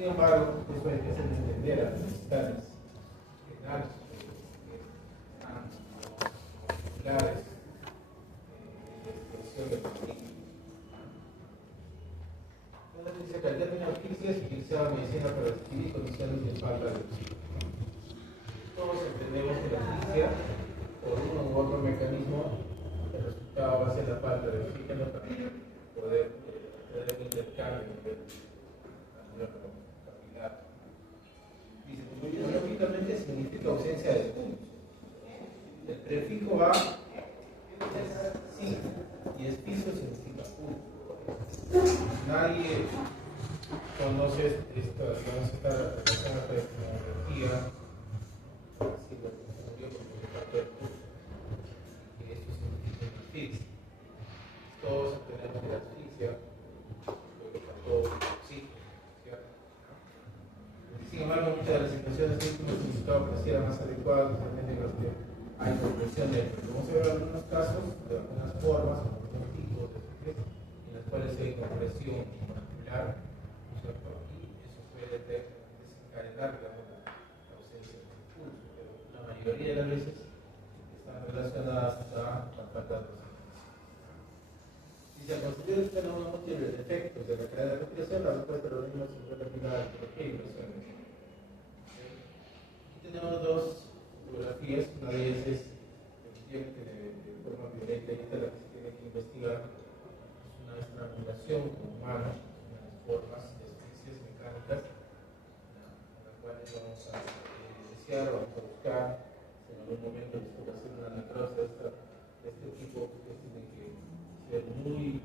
Sin embargo, eso hay que hacer entender a los militares penales, populares, de expresión de política. Entonces dice que el término asfixia es utilizado en medicina para describir condiciones de falta de oxígeno. Todos entendemos que la asfixia, por uno u otro mecanismo, el resultado va a ser la falta de oxígeno para poder tener un intercambio a nivel capilar. Dice, biológicamente significa ausencia de pulso. El prefijo A es sí y esfizo significa pulso. Nadie conoce esta terminología, así lo confundió con el impacto del pulso, y esto significa asfixia. Todos tenemos la asfixia, porque faltó oxígeno, ¿cierto? Sin embargo, muchas de las situaciones de último significado parecieran más adecuadas, especialmente en las que hay comprensión de esto. Vamos a ver algunos casos de algunas formas o algunos tipos de asfixia en las cuales hay compresión muscular, ¿cierto? Y eso puede desencadenar la ausencia de pulso, pero la mayoría de las veces están relacionadas a la falta de oxígeno. Si se considera el fenómeno múltiple de efectos de la cadena de respiración, la respuesta de los mismos se puede terminar por qué inversiones. Aquí tenemos dos fotografías, una de ellas es de forma violenta, y esta es la que se tiene que investigar. Es una estrangulación con humanos, unas formas de asfixias mecánicas, en las cuales vamos a desear o vamos a buscar, si en algún momento les toca hacer una necrosis de este tipo, que tienen que ser muy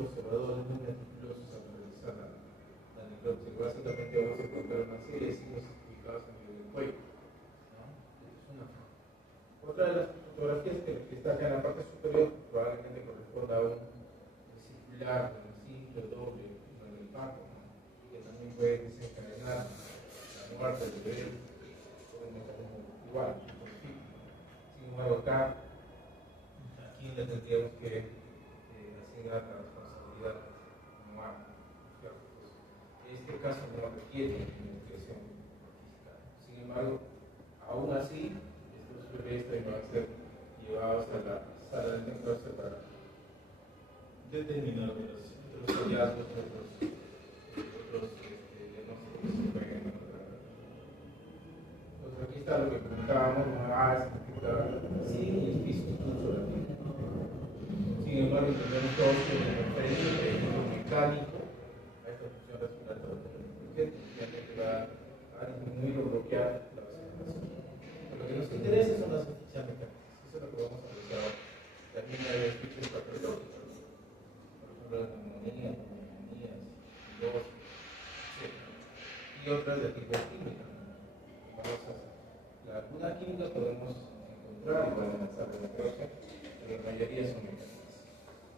observadores, muy meticulosos al realizar la necrosis. Básicamente vamos a encontrar una serie de signos identificados a nivel del cuello. Otra de las fotografías que está acá en la parte superior probablemente corresponda a un circular, un simple doble en el impacto, que también puede desencadenar la muerte del bebé por un mecanismo igual. Sin embargo, aquí le tendríamos que asignar la responsabilidad humana. En este caso no requiere investigación física. Sin embargo, aún así, bebés van a ser llevados a la sala de necrosis para determinar los hallazgos de los diagnósticos que se pueden encontrar. Entonces aquí está lo que comentábamos, una A significa sí y el piso incluso la misma. Sin embargo, entendemos todos que el referente mecánico a esta función respiratoria, porque va a disminuir o bloquear la oxigenación. Lo que nos interesa son las asfixias mecánicas. Eso es lo que vamos a realizar ahora. También hay asfixias patológicas. Por ejemplo, la neumonía, cirrosis, etc. Y otras de tipo química. Algunas químicas podemos encontrar igual en la sala de necrosis, pero la mayoría son mecánicas.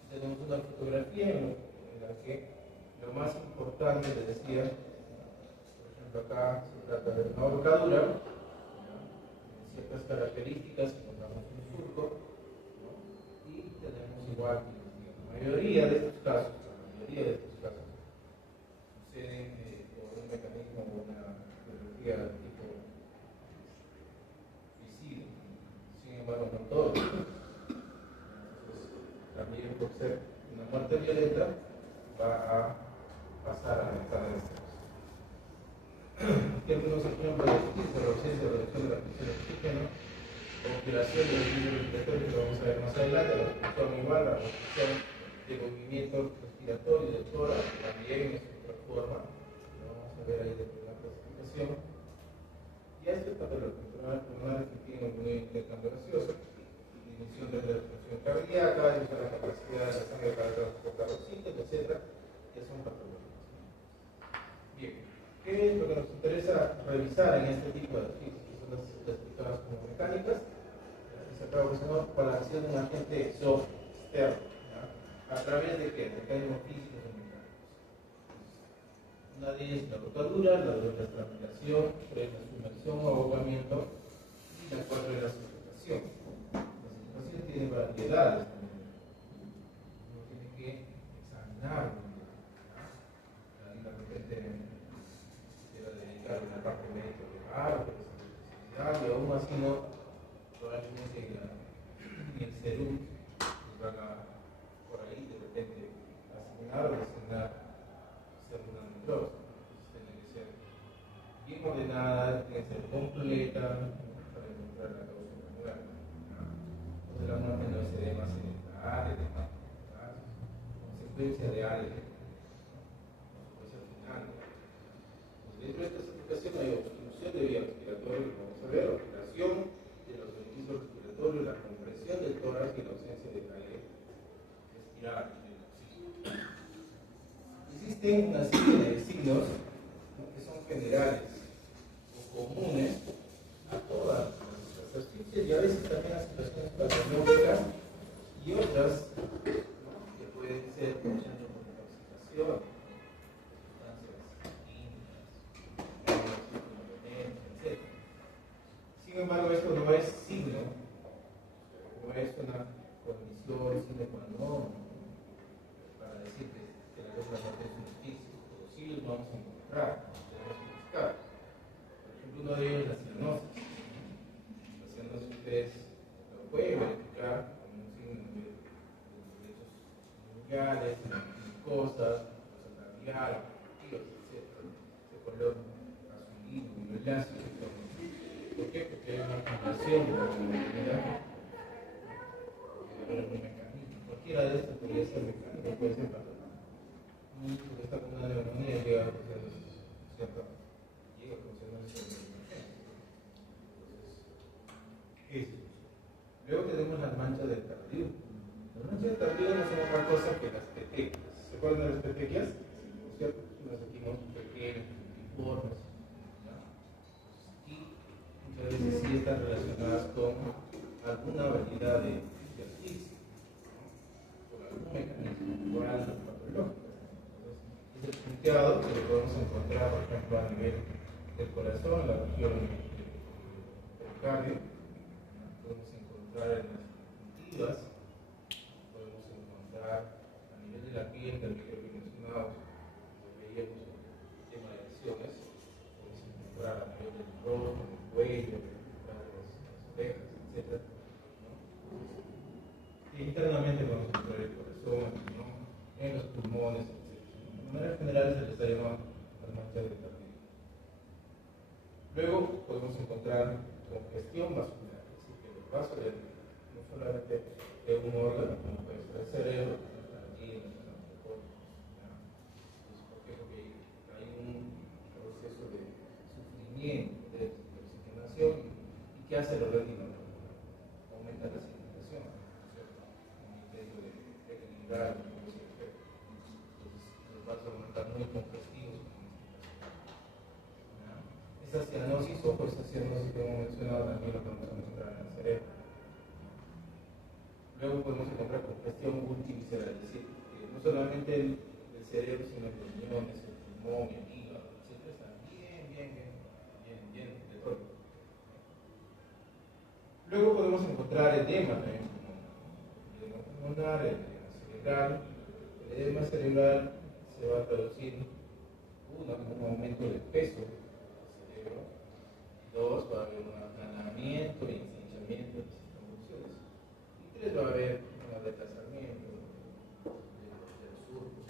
Tenemos una fotografía en la que lo más importante, les decía, por ejemplo, acá se trata de una ahorcadura. Ciertas características, encontramos un surco, ¿no? Y tenemos igual, la mayoría de estos casos suceden por un mecanismo o una biología de tipo suicidio. Sin embargo, no todos. Entonces, también por ser una muerte violenta, va a pasar a la etapa de estrés. Aquí algunos ejemplos de la ausencia de reducción de la presión de oxígeno, operación de los vidrios respiratorios, que vamos a ver más adelante, la obstrucción igual, la obstrucción de movimiento respiratorio del tórax, también es otra forma, lo vamos a ver ahí de la clasificación. Y esto es patológico, pulmonares que tienen un intercambio gaseoso, disminución de la función cardíaca, disminución de la capacidad de la sangre para transportar oxígeno, etc. Que son patológicos. Bien. ¿Qué es lo que nos interesa revisar en este tipo de asfixias, que son las explicadas como mecánicas? Se acaba por la acción de un agente externo, ¿ya? ¿A través de qué? De mecanismos físicos o mecánicos. Una de ellas es la rotadura, la de la estrangulación, la sumersión o ahogamiento, y la cuarta es la suffocación. La suffocación tiene variedades también. Uno tiene que examinar la repente la parte médica legal, y aún así no, probablemente en el Perú van a, por ahí de repente, asignar o designar células numerosas. Tiene que ser bien ordenada, tiene que ser completa para encontrar la causa de la muerte. O de la muerte no se dé más en la área de consecuencia de área de consecuencia final. Dentro de esta explicación hay obstrucción de vía respiratoria, como vamos a ver, operación de los orificios respiratorios, la compresión del tórax y la ausencia de aire respirar. Existen una serie de signos que son generales o comunes a todas las asfixias y a veces también a situaciones patológicas y otras, ¿no?, que pueden ser por intoxicación, etc. Sin embargo, esto no es signo, no es una condición sine qua non para decir que la cosa no es un oficio, pero sí los vamos a encontrar, tenemos que buscar. Por ejemplo, uno de ellos es la cianosis. La cianosis ustedes lo pueden verificar como un signo de derechos mundiales, mucosas, labial, etc. Se coloca azulino, violáceo. ¿Por qué? Porque hay una acumulación de la movilidad. Un mecanismo. Cualquiera de estos podría ser mecánico, puede ser patológico. Porque está con una neumonía llega a funcionar cierta. Llega a funcionar cierta. Entonces, eso. Luego tenemos las manchas del tardío. Las manchas del tardío no son otra cosa que las petequias. ¿Se acuerdan de las petequias? ¿No es cierto? Unos equimos pequeños, uniformes. Muchas veces sí están relacionadas con alguna variedad de asfixia, ¿no?, por algún mecanismo, por algo patológico. Entonces, es el punteado que lo podemos encontrar, por ejemplo, a nivel del corazón, la región del cardio, podemos encontrar en las conjuntivas, podemos encontrar a nivel de la piel, del creo que mencionábamos, cuando veíamos el tema de lesiones, podemos encontrar a nivel del rostro, cuello, las orejas, etc. ¿No? Y internamente vamos a encontrar el corazón, ¿no?, en los pulmones, etc. De manera general se les llama las manchas del tardío. Luego podemos encontrar congestión vascular, es decir, que los vasos no solamente de un órgano, como puede ser el cerebro, la angina, la corazón. ¿Por qué? Porque hay un proceso de sufrimiento, de oxigenación. ¿Y qué hace el organismo? Aumenta la circulación, ¿cierto? En el medio de equilibrar el proceso de efecto. Entonces, los vasos van a estar muy congestivos. Esa cianosis, ojo, esa cianosis que hemos mencionado también lo podemos encontrar en el cerebro. Luego podemos encontrar congestión multivisceral, es decir, que no solamente el cerebro, sino los riñones, el pulmón, el hígado, etc. Están bien de todo. Luego podemos encontrar edema también, como edema pulmonar, edema cerebral. El edema cerebral se va a traducir, uno, en un aumento del peso del cerebro, y dos, va a haber un aplanamiento y ensanchamiento de las convulsiones, y tres, va a haber un retrasamiento del surco.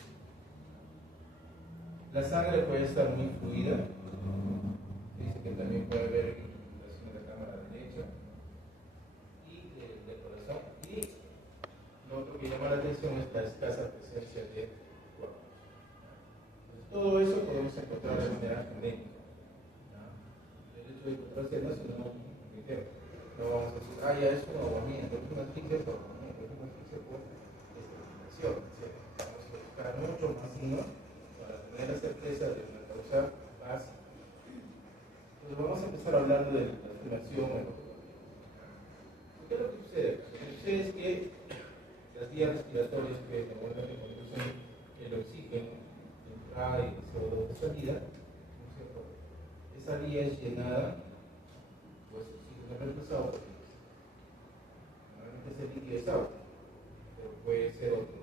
La sangre puede estar muy fluida, se dice que también puede haber infiltración de la cámara derecha y del corazón, y lo otro que llama la atención es la escasa presencia de coágulos. Entonces, todo eso podemos encontrar de manera genética. El hecho de encontrar cianosis no es un criterio. No vamos a decir, ya es una aguamiento, es una asfixia por aguamiento, es una asfixia por esterilización, etc. Vamos a buscar mucho más signos para tener la certeza de una causa básica. Entonces, vamos a empezar hablando de la respiración. ¿Qué es lo que sucede? Lo que sucede es que las vías respiratorias que normalmente conducen el oxígeno de entrada y el CO2 de salida, ¿no es cierto?, esa vía es llenada, pues oxígeno reemplazado por líquido. Normalmente ese líquido es agua, pero puede ser otro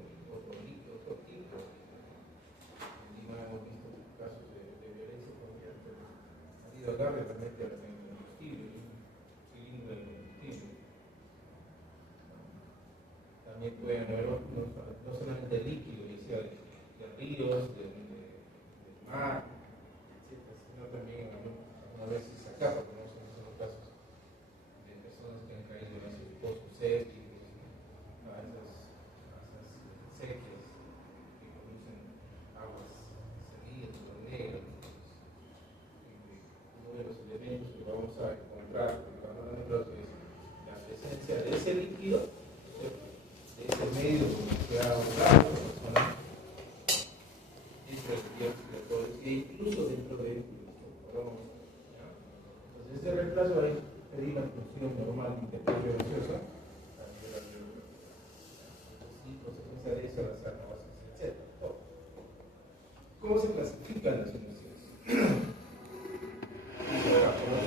líquido, otro tipo. En Lima hemos visto casos de violencia familiar, pero ácido agave realmente al combustible, un cilindro de combustible. También pueden haber otros, no solamente líquido, de ríos, del mar, etcétera, sino también a veces acá, porque no son los casos de personas que han caído en esos pozos sépticos, a esas sequías que producen aguas salidas o negras. Uno de los elementos que vamos a encontrar es la presencia de ese líquido, de ese medio que ha usado la persona dentro del dióxido de cloro e incluso dentro de entonces ese reemplazo va a pedir la función normal de intercambio gaseosa a nivel alveolar. Y consecuencia de eso las anabases, etc. ¿Cómo se clasifican las sumersiones?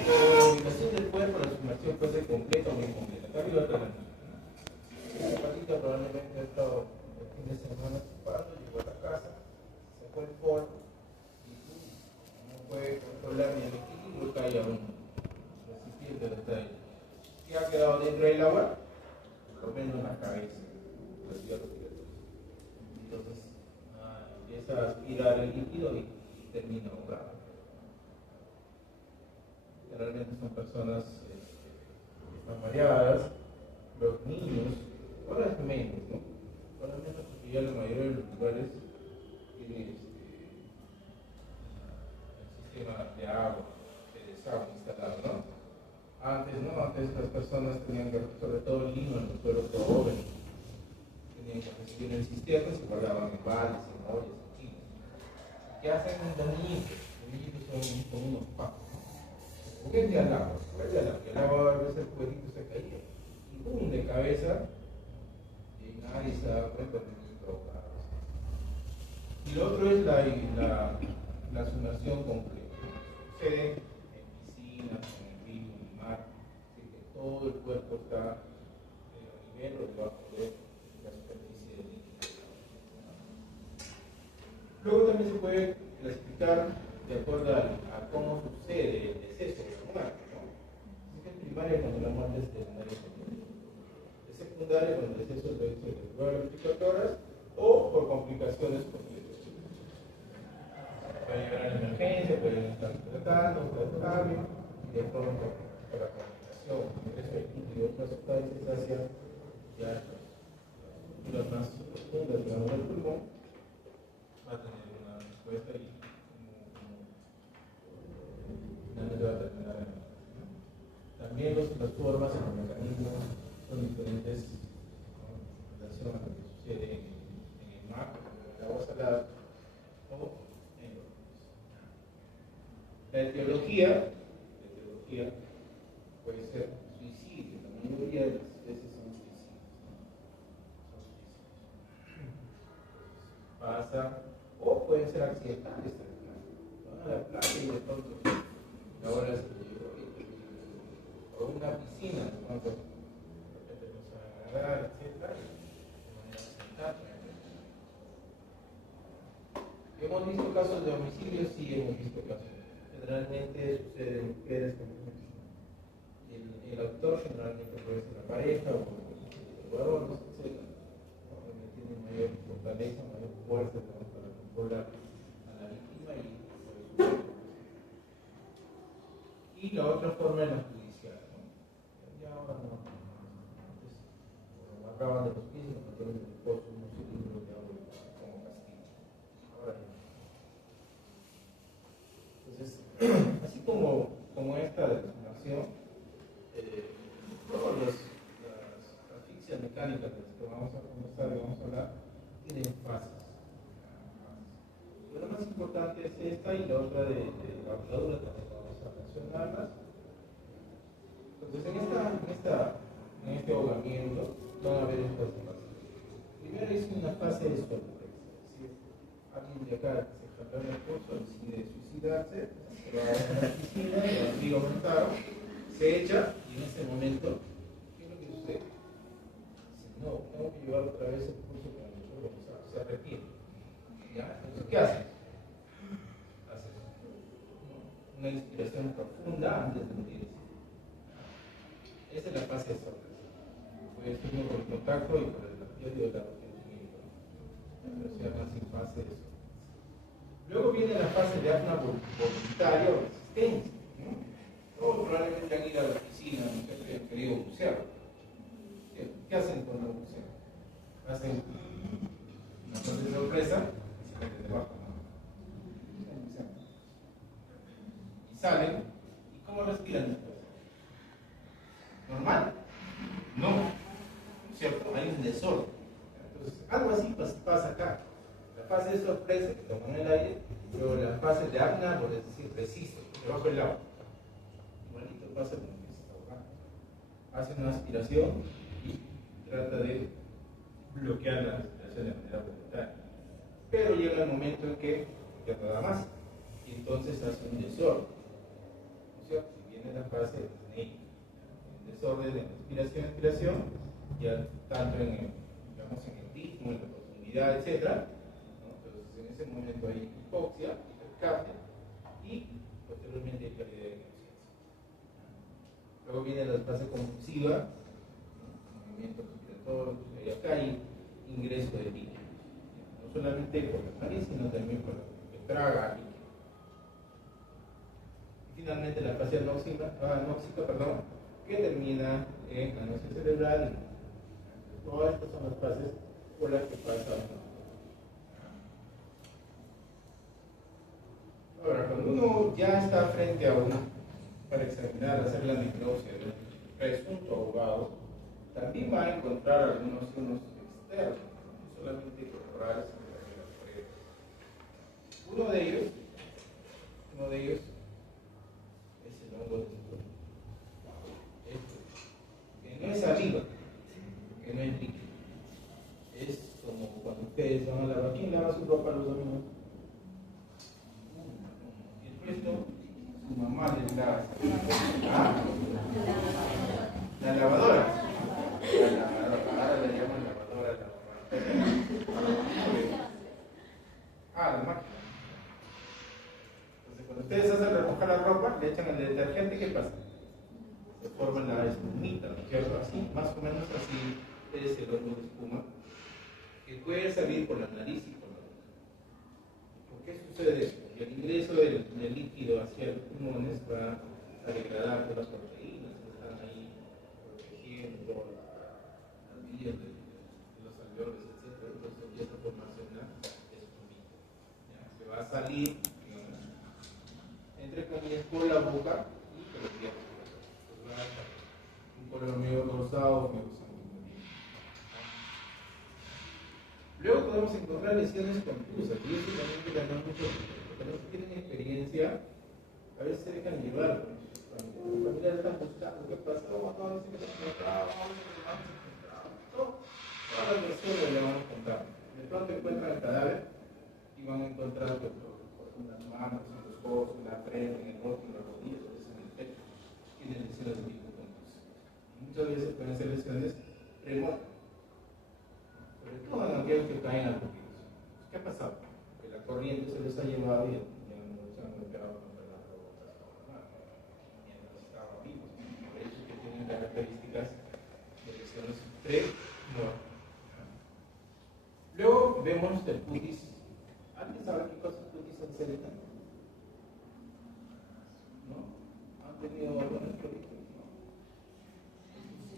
La ubicación del cuerpo, la sumersión puede ser completa o muy incompleta. Acá arriba está la niña. Esta patita probablemente ha estado el fin de semana ocupando, llegó a la casa, se fue el polvo y no puede controlar ni el equilibrio, cae a un recipiente donde está ahí. ¿Qué ha quedado dentro del agua? Por lo menos en la cabeza, las vías respiratorias. Entonces empieza a aspirar el líquido y termina ahogado. Generalmente son personas que están mareadas, los niños, ahora es menos, ¿no? Ahora menos porque ya la mayoría de los lugares tiene el sistema de agua, de desagüe instalado, ¿no? Antes, ¿no? Antes las personas tenían que, sobre todo en Lima, en los pueblos jóvenes, tenían que recibir en cisternas y se guardaban en baldes, en ollas, en kilos. ¿Qué hacen los niñitos? Los niñitos son como unos pacos, ¿no? Juguete al agua, el agua a veces el juguetito se caía. Y boom, de cabeza, y nadie se da cuenta de que está ahogado. Y lo otro es la sumersión completa. Sucede en piscinas, en el río, en el mar, así que todo el cuerpo está a nivel o debajo de la superficie del líquido. Luego también se puede clasificar de acuerdo a cómo sucede el deceso de la muerte, ¿no? Es primaria cuando la muerte es secundaria. Es secundaria cuando el deceso debe ser de 9 a 24 horas o por complicaciones completas. Puede llegar a la emergencia, puede estar tratando, y de pronto por la complicación, ingreso de líquido y otras sustancias hacia ya las más profundas, digamos, del pulmón, va a tener una respuesta y finalmente va a terminar en el. También las formas y los mecanismos son diferentes en relación a lo que sucede en el mar, en el agua salada o en los ríos. La etiología puede ser suicidio, la mayoría de las veces son suicidios. Pasa, o pueden ser accidentales también. Van a la playa y de pronto la hora se llevó o una piscina, de pronto de repente no saben nadar, etc. De manera accidental. ¿Hemos visto casos de homicidio? Sí, hemos visto casos. Generalmente sucede en mujeres con el autor generalmente puede ser la pareja o los varones, etc. Donde tienen mayor fortaleza, mayor fuerza para controlar a la víctima y y la otra forma es la judicial, ¿no? Ya ahora no. Antes agarraban de los pies y los patrones del pozo unos cilindros de agua como castigo. Ahora ya no. Entonces, así como esta de la sumersión, todas las asfixias mecánicas de las que vamos a conversar y vamos a hablar tienen fases. Pero la más importante es esta y la otra de la ahorradura también vamos a mencionarlas. Entonces, en este ahogamiento van a haber estas fases. Primero es una fase de sorpresa, es decir, alguien de acá que se jaló en el curso decide suicidarse, se va a una piscina, el río aumentado, se echa y en ese momento, ¿qué es lo que sucede? Dice, no, tengo que llevar otra vez el curso con el chorro, se arrepiente. ¿Ya? Entonces, ¿qué hace? una inspiración profunda antes de hundirse. Esa es la fase de sorpresa. Puede ser uno por el contacto y por el piel y el arrepentimiento. Pero se llama así fase de sorpresa. Luego viene la fase de apnea voluntaria o resistencia. Todos probablemente han ido a la piscina, no sé, que han querido bucear. ¿Qué hacen cuando bucean? Hacen una fase de sorpresa y se meten debajo. Y salen. ¿Y cómo respiran después? ¿Normal? No. ¿Cierto? Hay un desorden. Entonces, algo así pasa acá. La fase de sorpresa, que toman el aire, luego la fase de apnea, por decir, resiste, debajo del agua. Igualito pasa con el que se está ahogando. Hace una aspiración y trata de bloquear la respiración de manera voluntaria. Pero llega el momento en que ya no da más. Y entonces hace un desorden. ¿No es cierto? Si viene la fase de apnea, desorden de respiración, expiración, ya tanto en el, digamos, en el ritmo, en la profundidad, etc. ¿No? Entonces en ese momento hay hipoxia, hipercapnia y posteriormente hay pérdida de conciencia. Luego viene la fase convulsiva, movimiento respiratorio, y acá hay ingreso de líquidos, no solamente por la nariz, sino también por lo que traga líquido. Y finalmente la fase anóxica, que termina en anoxia cerebral. Todas estas son las fases por las que pasa uno. Ahora, cuando uno ya está frente a uno para examinar, hacer la necropsia del presunto ahogado, también va a encontrar algunos signos externos, no solamente corporales, sino también las paredes. Uno de ellos es el hongo de que no es saliva, que no es líquido. Es como cuando ustedes van a lavar. ¿Quién lava su ropa los domingos? Y el resto, su mamá les lava. ¿Ah? La lavadora. Ahora le llaman lavadora a la mamá. La máquina. Entonces, cuando ustedes hacen remojar la ropa, le echan el detergente, ¿qué pasa? Se forma la espumita, ¿no es cierto? Así, más o menos así es el hongo de espuma, que puede salir por la nariz y por la boca. ¿Por qué sucede esto? Porque el ingreso del líquido hacia los pulmones va a degradar todas las proteínas que están ahí protegiendo las vías de los alveolos, etc. Entonces empieza a formarse una espumita. ¿Ya? Se va a salir, digamos, entre comillas, por la boca y por los dientes. Un color medio rosado, medio sanguíneo. Luego podemos encontrar lesiones confusas, y eso también que ganan mucho, porque los que tienen experiencia a veces se dejan llevar. Cuando los familiares están buscando qué pasó, no dicen que se encontraba, todas las versiones le van a contar. De pronto encuentran el cadáver y van a encontrar en las manos, en los ojos, en la frente, en el rostro, en las rodillas, a veces en el pecho. Tienen lesiones de tipo confuso. Muchas veces pueden ser lesiones remotas, sobre todo en aquellos que caen al poquito. ¿Qué ha pasado? Que la corriente se les ha llevado y ya no se han golpeado contra la provocación mientras estaban vivos. Por eso que tienen características de lesiones pre-muertas. Luego vemos el cutis. ¿Alguien sabe qué cosa es cutis en celeta? ¿No? ¿Han tenido alguna experiencia?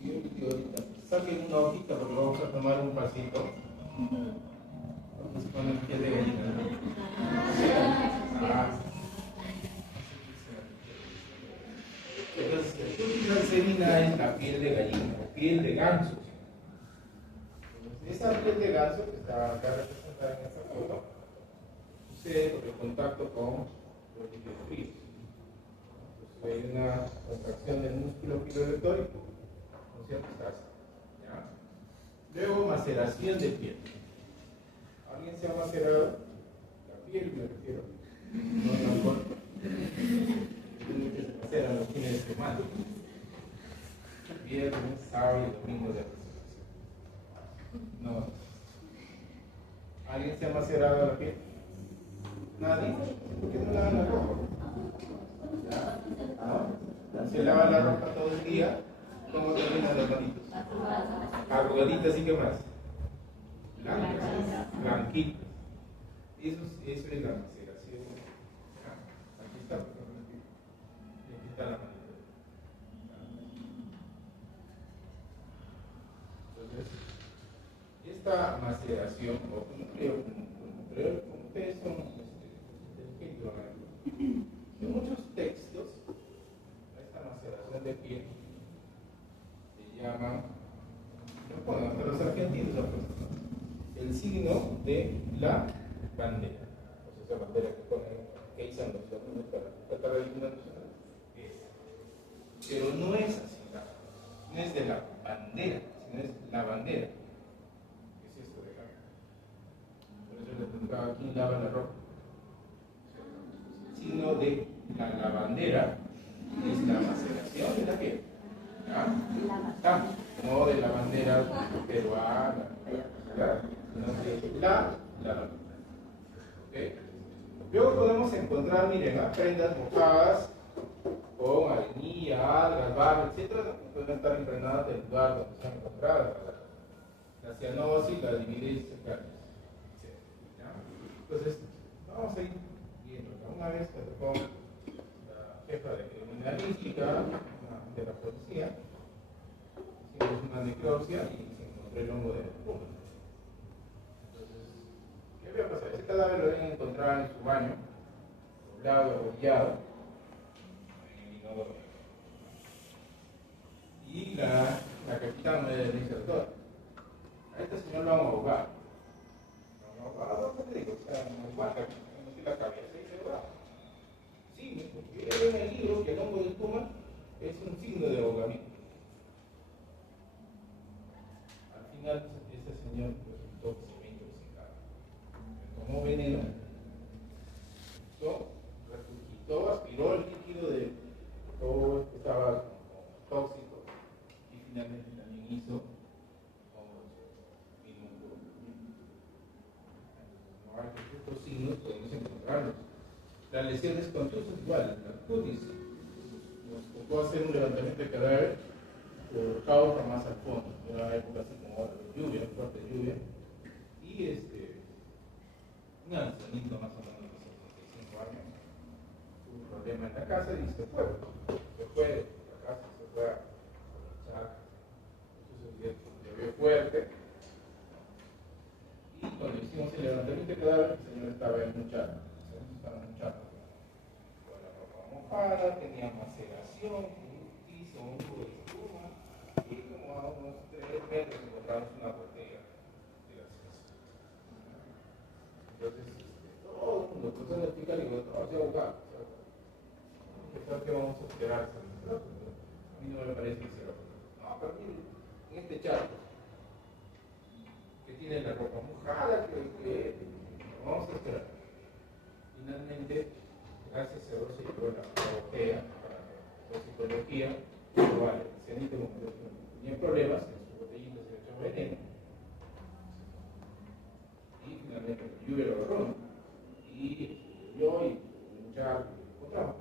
Y ahorita saquen una hojita porque vamos a tomar un pasito. Vamos a poner piel de gallina. Entonces, el cutis alcerina es la piel de gallina o piel de ganso. Esa piel de ganso que está acá representada en esta foto sucede por el contacto con los líquidos fríos. Entonces, hay una contracción del músculo piloretórico. ¿Ya? Luego, maceración de piel. ¿Alguien se ha macerado? La piel, me refiero. No el alcohol. Que se maceran los fines de semana. Viernes, sábado y domingo de maceración. No. ¿Alguien se ha macerado la piel? ¿Nadie? ¿Por qué no lavan la ropa? se lava la ropa todo el día, ¿cómo terminan los manitos? Arrugaditas y qué más. Blancas, blanquitas. Eso es la maceración. Aquí está, aquí está la manita. Entonces, esta maceración, o como ustedes son inteligentes, en muchos textos, esta maceración de piel se llama, no puedo, hasta los argentinos lo ponen, el signo de la bandera. O sea, esa bandera que izan los alumnos para tratar de ayudar nacional. Pero no es así, no es de la bandera, sino es la bandera. ¿Qué es esto de acá? Por eso le preguntaba quién lava la ropa. El signo de la lavandera es la maceración de la piel. No de la bandera peruana, sino de la lavandera. ¿Okay? Luego podemos encontrar, miren, prendas mojadas con arenilla, algas, barro, etc. Pueden estar impregnadas del lugar donde están encontradas. La cianosis la divide en carnes. Entonces, vamos a ir viendo. Una vez que tocó la jefa de criminalística de la policía, hicimos una necropsia y se encontró el hongo de la puma. Entonces, ¿qué había pasado? Ese cadáver lo habían encontrado en su baño, doblado, arrollado, en el inodoro. Y la capitana me dice, doctor, a este señor lo vamos a ahogar. ¿Qué te digo? O sea, me guarda, me metí la cabeza y se ahogaba. Sí, porque yo leí en el libro que el hongo de espuma es un signo de ahogamiento. Al final, ese señor resultó que se me intoxicado. Me tomó veneno, regurgitó, aspiró el líquido de todo que estaba tóxico y finalmente también hizo estos signos podemos encontrarlos. Las lesiones contusas igual, la cutis. Nos tocó hacer un levantamiento de cadáver por causa más al fondo, en una época así como ahora, de lluvia, fuerte lluvia, y un ancianito más o menos de 75 años tuvo un problema en la casa y se fue de la casa, se fue a aprovechar. Entonces llovió fuerte. Y cuando hicimos el levantamiento de cadáver, el señor estaba en un charco. Con la ropa mojada, tenía maceración, hizo un jugo de espuma, y como a unos 3 metros encontramos una botella de gaseosa. Entonces, todo el mundo empezó a explicar y digo, no, se ahogar. ¿Qué vamos a esperar? A mí no me parece que sea. No, pero miren, en este charco, que tiene la ropa mojada, que vamos a esperar. Finalmente, gracias a Dios se llevó la botella para la toxicología, pero vale, el cianito como tenía problemas, en su botellita se le echó veneno, y finalmente la lluvia lo agarró, ¿no? Y yo y un charco lo encontramos,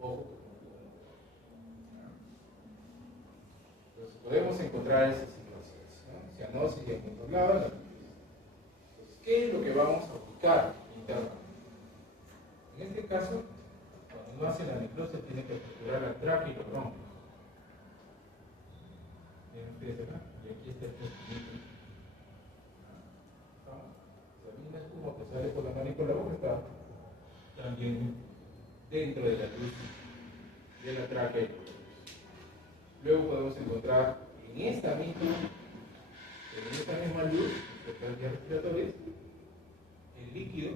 ojo que entonces podemos encontrar esas situaciones, ¿no? Cianosis en otros lados. Entonces, ¿qué es lo que vamos a aplicar internamente? En este caso, cuando uno hace la necrosis, tiene que fracturar la tráquea y los bronquios. ¿Ven ustedes acá? Y aquí está el testículo. La misma espuma que sale por la nariz y por la boca está también dentro de la luz de la tráquea y los bronquios. Luego podemos encontrar en esta misma luz, de las vías respiratorias, el líquido.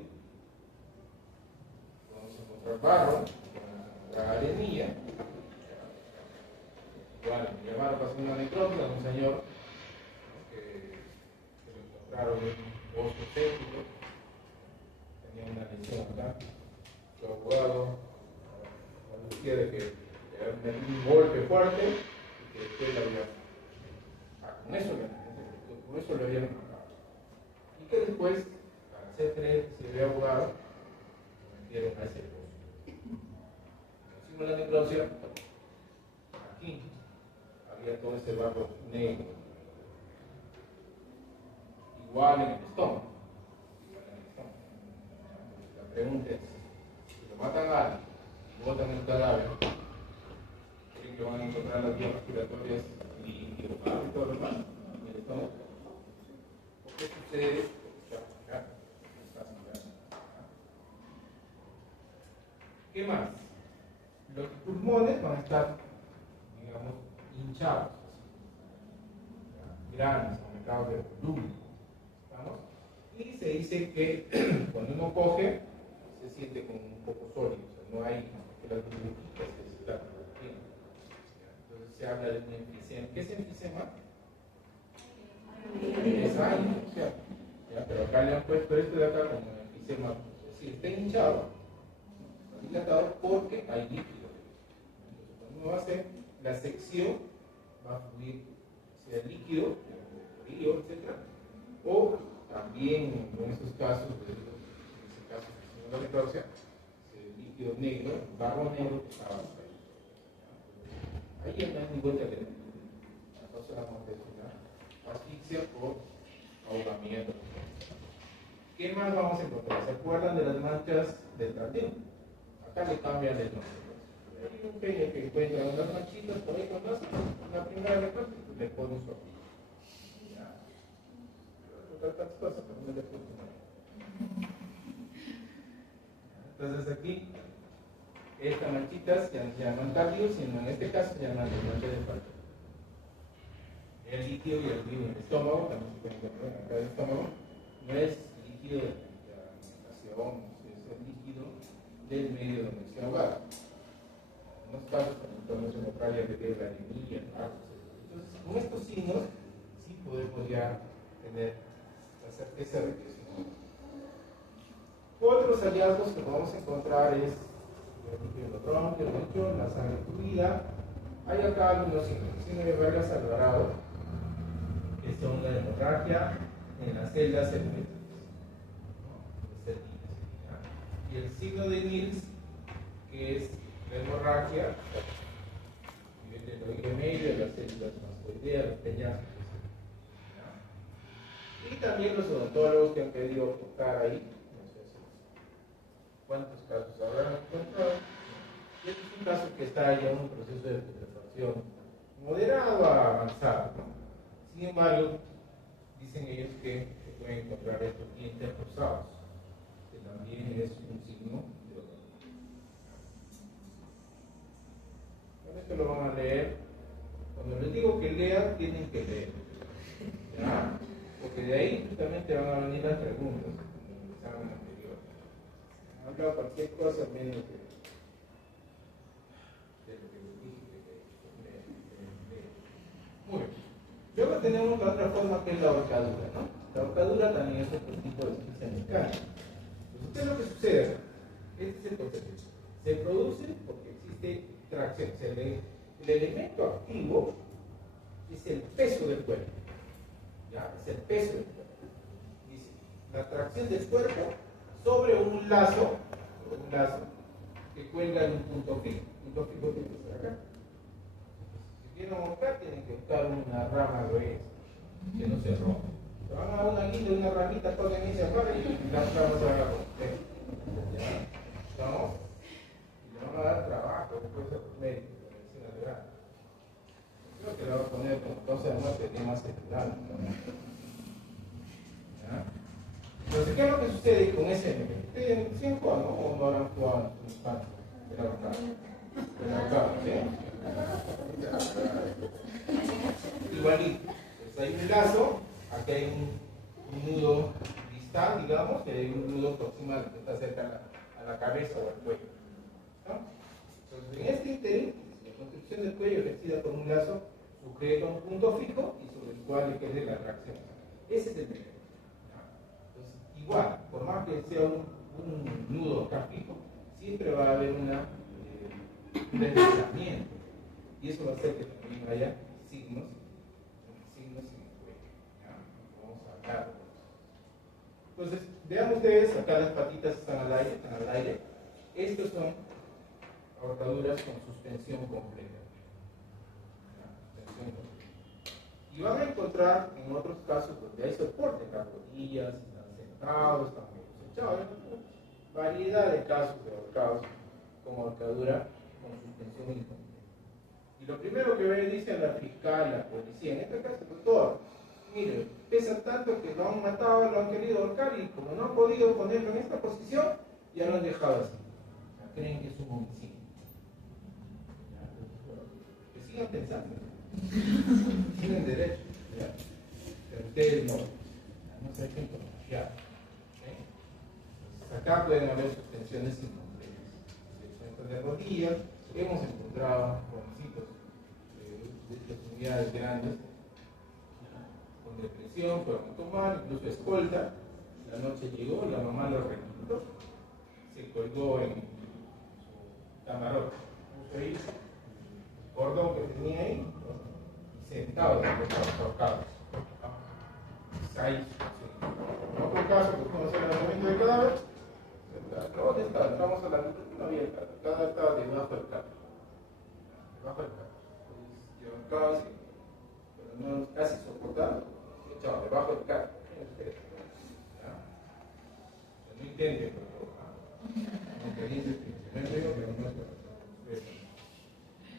Vamos a encontrar barro, vamos a encontrar arenilla. Igual, mi hermano pasó una necropsia a un señor que lo encontraron en un bosque séptico, tenía una lesión acá, su abogado decía de que le había metido un golpe fuerte y que después le había con eso le habían matado. Y que después, para hacer creer que se había ahogado, lo metieron a ese pozo. Hicimos la necropsia, aquí había todo ese barro negro. Igual en el estómago. La pregunta es, si lo matan a alguien, botan el cadáver, creen que van a encontrar las vías respiratorias y todo lo demás en el estómago. ¿Por qué sucede? Está sangrando. ¿Qué más? Los pulmones van a estar, digamos, hinchados, grandes, aumentados de volumen. ¿Estamos? Y se dice que cuando uno coge, se siente como un poco sólido, o sea, no hay que las burbujitas que se están produciendo. Entonces se habla de un enfisema. ¿Qué es enfisema? Es aire, ¿cierto? Pero acá le han puesto esto de acá como enfisema, es decir, está hinchado, dilatado porque hay líquido. Entonces cuando uno hace la sección, va a fluir, sea líquido, frío, etc. O también en esos casos, en ese caso, de la necropsia, líquido negro, barro negro que estaba ahí. Ahí no hay ningún elemento. Entonces la muerte es una asfixia por ahogamiento. ¿Qué más vamos a encontrar? ¿Se acuerdan de las manchas del jardín? Acá le cambian el nombre. Hay un peña que encuentra unas manchitas por ahí con la primera necropsia, le pone un solo. Tantas cosas, pero no le pone un nombre. Entonces aquí, estas manchitas ya no se llaman cardios, sino en este caso se llaman manchas de falta. El líquido y el vino en el estómago, también se puede encontrar acá en el estómago, no es líquido de la alimentación, es el líquido del medio donde se ahoga. En unos casos, también podemos encontrar ya que es la anemia, entonces con estos signos sí podemos ya tener la certeza de que es un hombre. Otros hallazgos que vamos a encontrar es el bronquio, el pecho, la sangre fluida. Hay acá algunos signos. El signo de Vargas Alvarado, que son la hemorragia en las celdas cerebrales. Y el signo de Nils, que es la hemorragia del oído medio, de las células mastoideas, los peñascos. Y también los odontólogos que han querido tocar ahí. ¿Cuántos casos habrán encontrado? Este es un caso que está ya en un proceso de putrefacción moderado a avanzado, ¿no? Sin embargo, dicen ellos que se pueden encontrar estos dientes rosados, que también es un signo de dolor. Con esto lo van a leer. Cuando les digo que lean, tienen que leer, ¿ya? Porque de ahí justamente van a venir las preguntas en el examen anterior. Han hablado cualquier cosa menos de lo que les dije que muy bien. Luego tenemos la otra forma que es la ahorcadura, ¿no? La ahorcadura también es otro tipo de asfixia mecánica. Entonces, ¿qué es lo que sucede? Este es el concepto. Se produce porque existe tracción. O sea, el elemento activo es el peso del cuerpo. ¿Ya? Es el peso del cuerpo. Dice, la tracción del cuerpo sobre un lazo que cuelga en un punto fijo. Un punto fijo tiene que ser acá. Si quieren buscar, tienen que buscar una rama gruesa, que no se rompa. Se van a dar una guinda, una ramita, ponen ahí, se apaga y las ramas se van a romper. ¿Ya? ¿Estamos? Y le van a dar trabajo después a los médicos de medicina legal. Creo que le van a poner como causa de muerte de más celular. ¿Ya? Entonces, ¿qué es lo que sucede con ese elemento? ¿Ustedes sí han jugado, no? ¿O no han jugado en su infancia? De la ahorcada. De la ahorcada, ¿sí? Igualito. Pues hay un lazo, aquí hay un nudo distal, digamos, que hay un nudo proximal que está cerca a la cabeza o al cuello. ¿No? Entonces, en este ínterin, la construcción del cuello ejercida por un lazo sujeta a un punto fijo y sobre el cual ejerce la tracción. Ese es el mecanismo. Entonces, igual, por más que sea un nudo acá fijo, siempre va a haber un deslizamiento. Y eso va a hacer que también haya signos en el cuello. Vamos a hablar. Entonces, vean ustedes, acá las patitas están al aire. Estos son ahorcaduras con suspensión completa. Y van a encontrar en otros casos donde hay soporte en las rodillas, están sentados, están muy echados, variedad de casos de ahorcados con ahorcadura con suspensión incompleta. Y lo primero que ve, dice la fiscal, la policía, en este caso el doctor, mire, pesa tanto que lo han matado, lo han querido ahorcar y como no han podido ponerlo en esta posición, ya lo han dejado así. O sea, creen que es un homicidio. Que sigan pensando. Tienen derecho. ¿Ya? Pero ustedes no se dejen contagiar. Acá pueden haber suspensiones incompletas. Suspensiones de rodillas, hemos encontrado jovencitos de unidades grandes con depresión, fueron a tomar, incluso escolta. La noche llegó, la mamá lo requintó, se colgó en su camarote, puso ahí el cordón que tenía ahí, y sentado en los ahorcados. En otro caso, que fuimos al lanzamiento del cadáver, ¿dónde está? Entramos a la luz, no había el cadáver estaba debajo del carro. Debajo del carro. Yo estaba así, pero no casi soportado, echado debajo del carro. No intenten,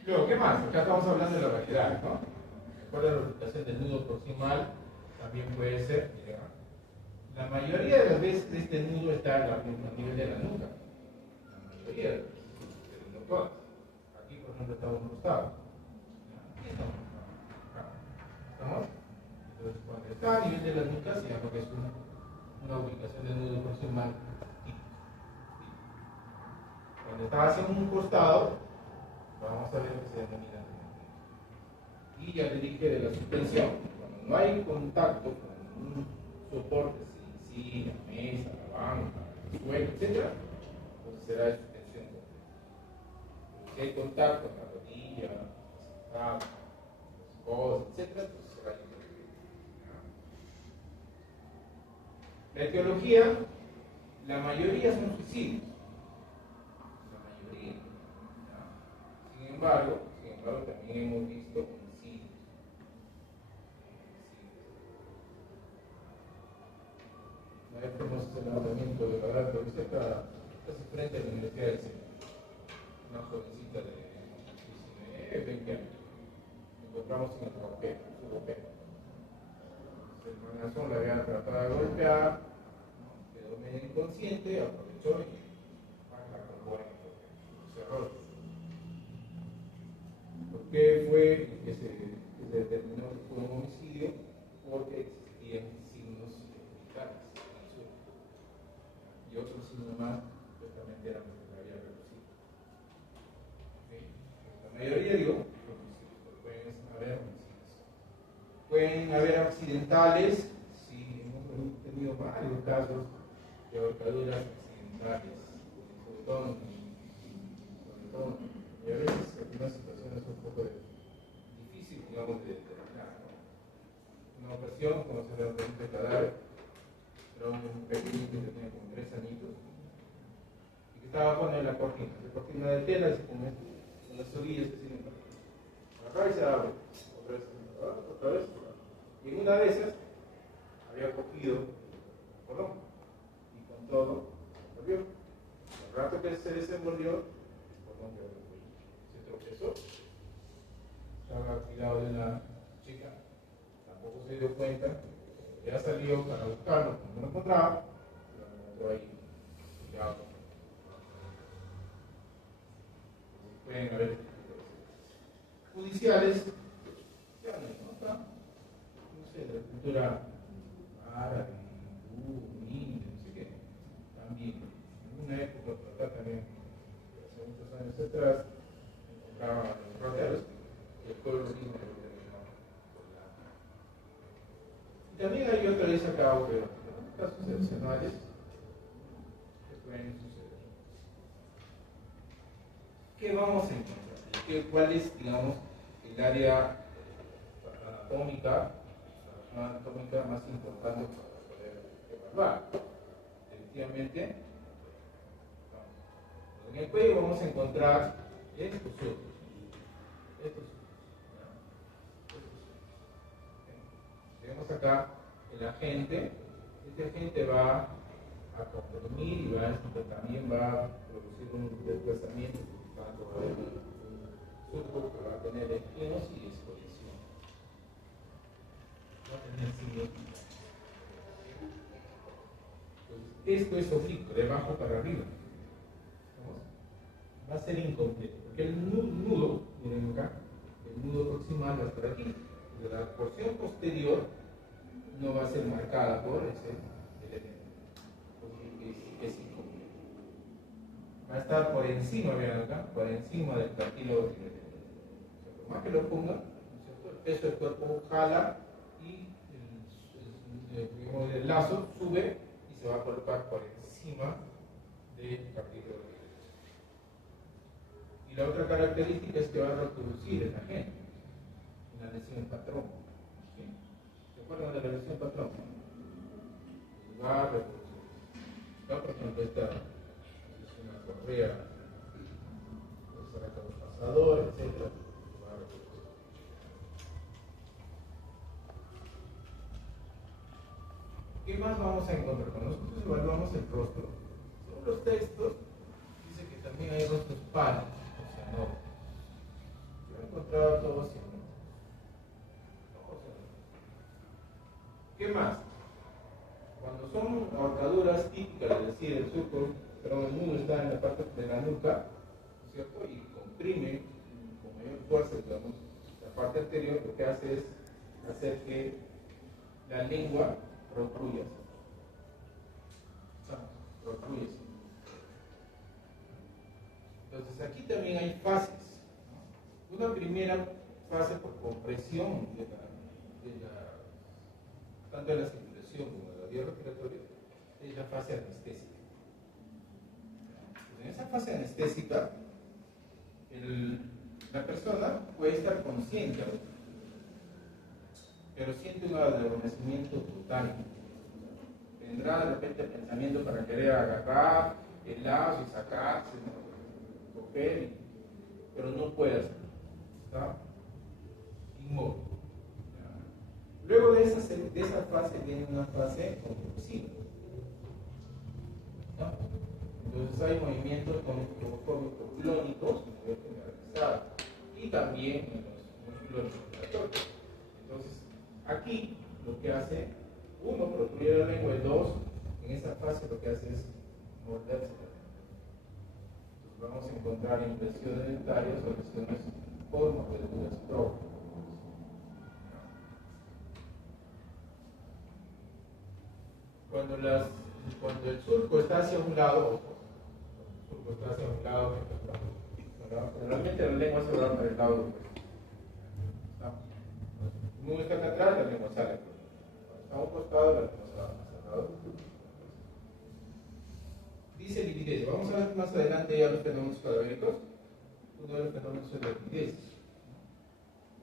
luego, ¿qué más? Acá estamos hablando de la variedad, ¿no? ¿Cuál es la orientación del nudo proximal? También puede ser, mira, la mayoría de las veces este nudo está a nivel de la nuca. La mayoría de las veces, pero no todas. Aquí, por ejemplo, está un costado. Aquí estamos. ¿Estamos? Entonces, cuando está a nivel de la nuca, se llama que es una ubicación de nudo proximal típico. Cuando está hacia un costado, vamos a ver que se denomina. Y ya le dije de la suspensión. Cuando no hay contacto con un soporte, silla, mesa, la banca, el suelo, etc., pues será de suspensión completa. Si hay contacto en la rodilla, las codos, etc., pues será incompleta. La etiología, la mayoría son suicidios. La mayoría. Sin embargo, también hemos visto homicidios. Una vez fuimos al levantamiento de la gran casi frente a la Universidad del Centro. Una jovencita de 19, 20 años. Nos encontramos en el ropero, su ropero. El manazón la había tratado de golpear, quedó medio inconsciente, aprovechó y la colgó en el ropero. Cerró. ¿Por qué fue que se determinó que fue un homicidio? Porque existían signos vitales en el suelo. Y otros signos más, justamente eran los que la había reducido. ¿Okay? La mayoría, digo, homicidios, pero pueden haber homicidios. Pueden haber accidentales, sí, hemos tenido varios casos de ahorcaduras accidentales, sobre todo, y a veces algunas situaciones un poco difíciles, digamos, de determinar, ¿no? Una ocasión, cuando se le presentó el cadáver, era un pequeñito que tenía como 3 añitos, y que estaba poniendo la cortina de tela, así con las orillas que tienen acá y se abre, otra vez, y en una de esas había cogido el cordón, y con todo, volvió. Al rato que se desenvolvió, el cordón quedó en el cuello. Se tropezó, estaba cuidado de una chica, tampoco se dio cuenta, ya salió para buscarlo, como no lo encontraba, lo encontró ahí, cuidado. Pueden haber judiciales, ya no está, no sé, de la cultura árabe, hindú, india, no sé qué, también, en una época por acá también, hace muchos años atrás, encontraban a los roteros y el pueblo mismo lo terminó por la. Y también hay otra vez acá, pero en casos excepcionales que pueden suceder. ¿Qué vamos a encontrar? ¿Cuál es, digamos, el área anatómica más importante para poder evaluar? Efectivamente, en el cuello vamos a encontrar estos otros. En acá el agente. Este agente va a comprimir y también va a producir un desplazamiento, tanto va a haber un surco que va a tener espinos y exposición. Va a tener signos. Esto es oblicuo, de abajo para arriba. ¿Vamos? Va a ser incompleto, porque el nudo, miren acá, el nudo proximal va a estar aquí. La porción posterior no va a ser marcada por ese elemento, porque es incompleto. Va a estar por encima, vean acá, por encima del cartílago tiroideo. Por más que lo ponga, ¿no? El peso del cuerpo jala y el lazo sube y se va a colocar por encima del cartílago tiroideo. Y la otra característica es que va a reproducir el agente, la lesión patrón. ¿Sí? ¿Se acuerdan de la lesión patrón? Va a reproducir. Por ejemplo, esta es una correa, un pasador, etc. Va a reproducir. ¿Qué más vamos a encontrar? Cuando nosotros evaluamos el rostro, según los textos, dice que también hay rostros pálidos, o sea, no. Yo he encontrado todos cianóticos. ¿Qué más? Cuando son ahorcaduras típicas, es decir, el surco, pero el nudo está en la parte de la nuca, ¿cierto? Y comprime con mayor fuerza, digamos, la parte anterior, lo que hace es hacer que la lengua protruya. Entonces aquí también hay fases, ¿no? Una primera fase por compresión tanto de la circulación como de la vía respiratoria, es la fase anestésica. En esa fase anestésica, la persona puede estar consciente, pero siente un adormecimiento total. Tendrá de repente el pensamiento para querer agarrar el lazo y sacarse, ¿no? Coger, pero no puede hacerlo. Está inmóvil. Luego de esa fase viene una fase convulsiva. ¿No? Entonces hay movimientos clónicos y también en los músculos respiratorios. Entonces, aquí lo que hace, uno, protruye la lengua, y dos, en esa fase lo que hace es morderse la lengua. Entonces vamos a encontrar impresiones dentarias o lesiones por mordeduras propias. Cuando el surco está hacia un lado, generalmente la lengua se va para el lado opuesto. No está acá atrás, la lengua sale. Cuando está a un costado, la lengua sale hacia el lado. Dice lividez. Vamos a ver más adelante ya los fenómenos cadavéricos. Uno de los fenómenos es la lividez.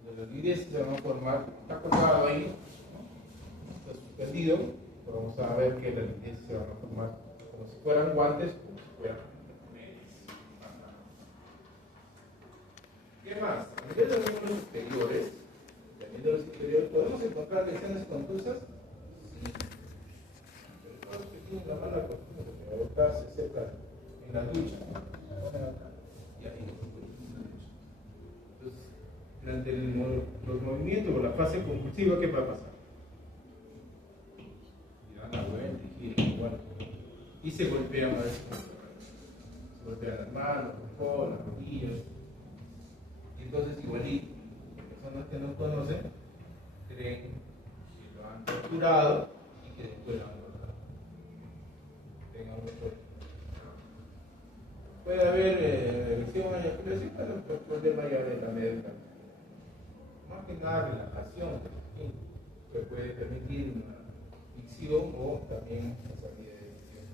De la lividez se va a formar, está colgado ahí, ¿no? Está suspendido. Vamos a ver que la lividez se va a formar como si fueran guantes, como si fueran medias. ¿Qué más? A nivel de los miembros superiores, ¿podemos encontrar lesiones contusas? Sí. Pero todos los que tienen la mala costumbre de botarse cerca en la ducha, y ahí entonces, durante los movimientos o la fase convulsiva, ¿qué va a pasar? La vuelta y gira igual. Y se golpean a veces. Se golpean las manos, el codo, las rodillas. Y entonces igualito, personas que no conocen creen que lo han torturado y que después lo han cortado. Tengan mucho. Puede haber elección eyacular, pero el problema ya de la médica. Más que nada relajación, que puede permitir una ficción o también la salida de ficción.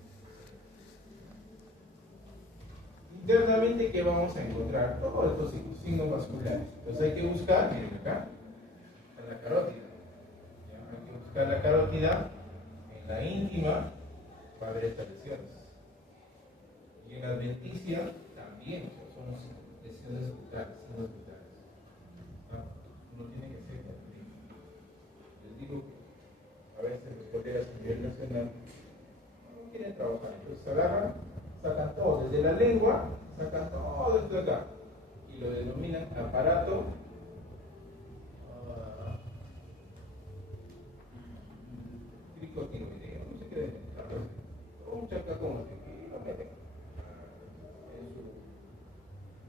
Internamente, ¿qué vamos a encontrar? Todos estos signos vasculares. Entonces hay que buscar, miren acá, en la carótida. ¿Ya? Hay que buscar la carótida en la íntima para ver estas lesiones. Y en la adventicia también, son lesiones bucales, signos bucales. Uno tiene que ser. Les digo que y lo denominan aparato tricotinoideo, no sé qué de un chancacón así, y lo meten en su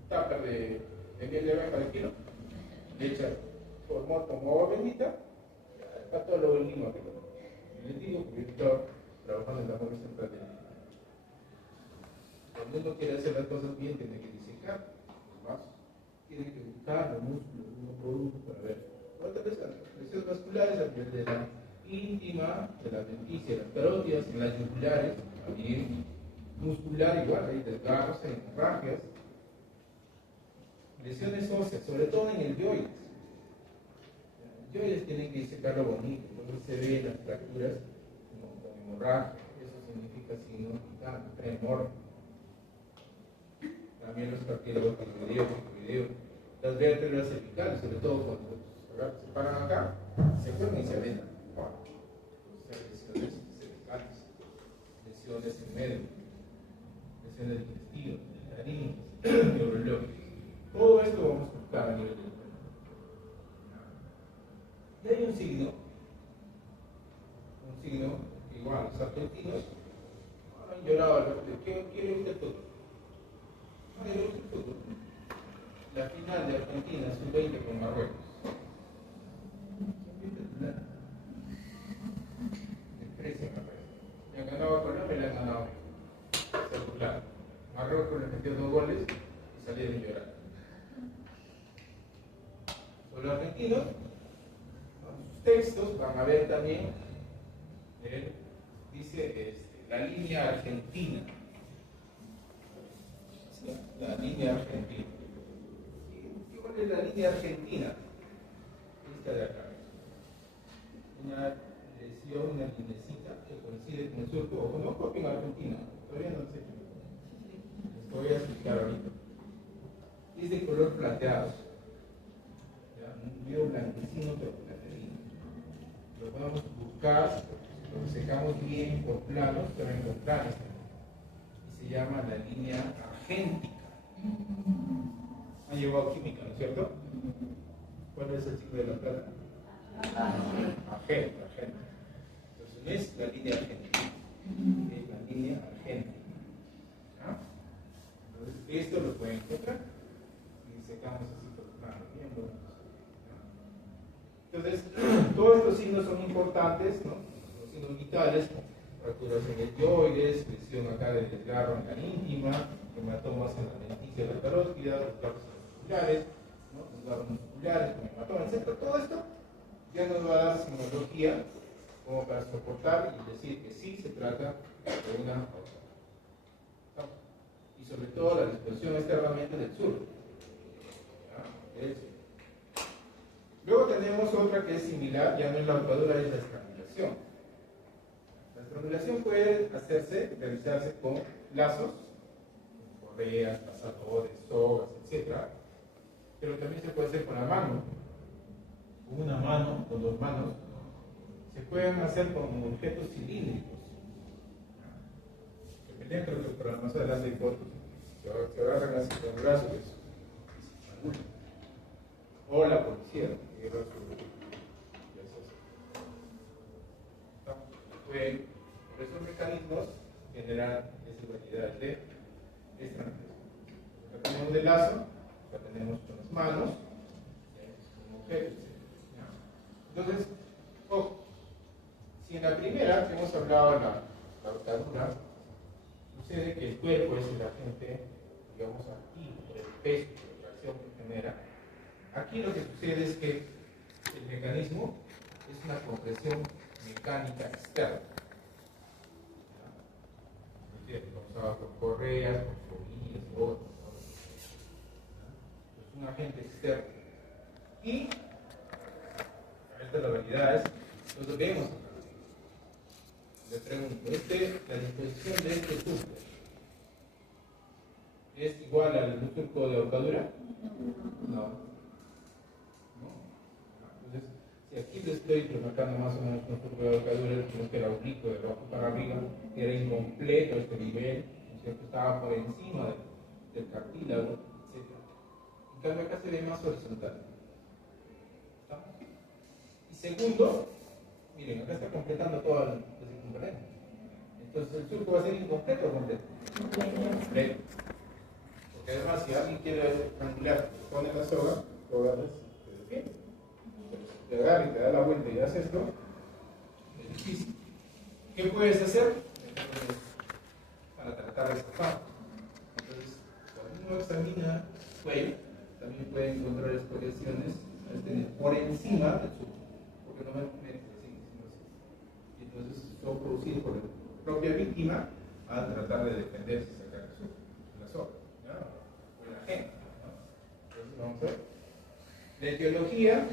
tapa de miel de abeja de kilo, le echan formol con agua bendita, está todo lo último que les digo, porque yo estaba trabajando en la Mole Central del Lima. Cuando uno quiere hacer las cosas bien, tiene que disecar los vasos, tiene que buscar los músculos uno por uno para ver cuántas lesiones vasculares a nivel de la íntima, de la adventicia, de las carótidas, en las yugulares, también muscular igual, hay desgarros, hay hemorragias, lesiones óseas, sobre todo en el yoides. El yoides tienen que disecarlo bonito, entonces se ven las fracturas con hemorragia, eso significa signo vital, tremor. También los cartílagos tiroideo, las vértebras cervicales, sobre todo cuando se paran acá, se juegan y se aventan. Lesiones cervicales, lesiones en medio, lesiones del intestino, de la laringe, neurológicas. Todo esto vamos a buscar a nivel del cuerpo. Y hay un signo que igual los argentinos han llorado, ¿quiere usted todo? La final de Argentina sub-20 con Marruecos. Desprecia Marruecos. Le han ganado a Colombia y le han ganado circular. Marruecos le metió 2 goles y salieron llorando. Sobre los argentinos, en sus textos van a ver también, dice la línea argentina. La línea argentina. ¿Cuál es la línea argentina? Esta de acá. Una lesión, una linecita que coincide con el surco. O no copien Argentina, todavía no sé. Les voy a explicar ahorita. Es de color plateado. Medio blanquecino, pero plateadito. Lo vamos a buscar, lo secamos bien por planos, pero en los planos. Y se llama la línea argentina. Han llevado química, ¿no es cierto? ¿Cuál es el ciclo de la plata? Argenta. Entonces no es la línea argentina, es la línea argentina. ¿Ah? Entonces esto lo pueden encontrar y secamos así por plano, bien bonitos. Entonces, todos estos signos son importantes, ¿no? Los signos vitales, fracturas en el yoides, lesión acá del desgarro en la íntima, hematomas en la adventicia de la carótida, desgarros musculares, ¿no? Desgarros musculares con hematomas, etc. Todo esto ya nos va a dar signología como para soportar y decir que sí se trata de una causa. ¿No? Y sobre todo la disposición externamente del sur. Luego tenemos otra que es similar, ya no es la ahorcadura, es la estrangulación. La estrangulación puede realizarse con lazos, correas, pasadores, sogas, etc. Pero también se puede hacer con la mano, con una mano, con 2 manos. Se pueden hacer con objetos cilíndricos. Creo que para más adelante hay fotos. Se agarran así con el brazo, o la policía, que era por esos mecanismos generan esa variedad de estrangulación. Acá tenemos de lazo, acá tenemos con las manos, con objetos. Entonces, si en la primera que hemos hablado de la ahorcadura, sucede que el cuerpo es el agente, digamos aquí, por el peso, por la tracción que genera. Aquí lo que sucede es que el mecanismo es una compresión mecánica externa. Causada por correas, por soguillas, otros. Es un agente externo. Y, esta es la realidad, es lo que vemos acá. Le pregunto, la disposición de este surco ¿es igual al surco de ahorcadura? No. Entonces, si aquí le estoy marcando más o menos un surco de ahorcadura, tenemos que el oblicuo de abajo para arriba era incompleto este nivel, ¿no es cierto? Estaba por encima del cartílago, etc. cambio acá se ve más horizontal. ¿Estamos? Y segundo, miren, acá está completando toda la circunferencia. Entonces el surco va a ser incompleto o completo. Completo. Porque además, si alguien quiere triangular, pone la soga, te defiende. Pero si te agarra y te da la vuelta y haces esto, es difícil. ¿Qué puedes hacer? Para tratar de zafar. Entonces, cuando uno examina cuello, también puede encontrar exposiciones por encima del surco, porque no me metes así, sino así. Y entonces son producidos por la propia víctima al tratar de defenderse y sacar el surco, la soga, ¿no? O la gente, ¿no? Entonces, vamos a ver. La etiología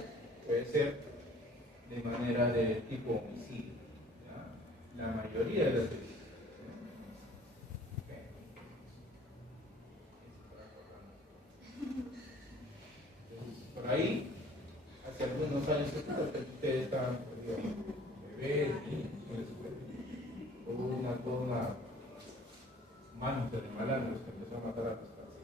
puede ser de manera de tipo homicidio, ¿ya? La mayoría de las veces. Por ahí, hace algunos años ustedes estaban bebés, niños, hubo una manta de malandros que empezó a matar a los padres.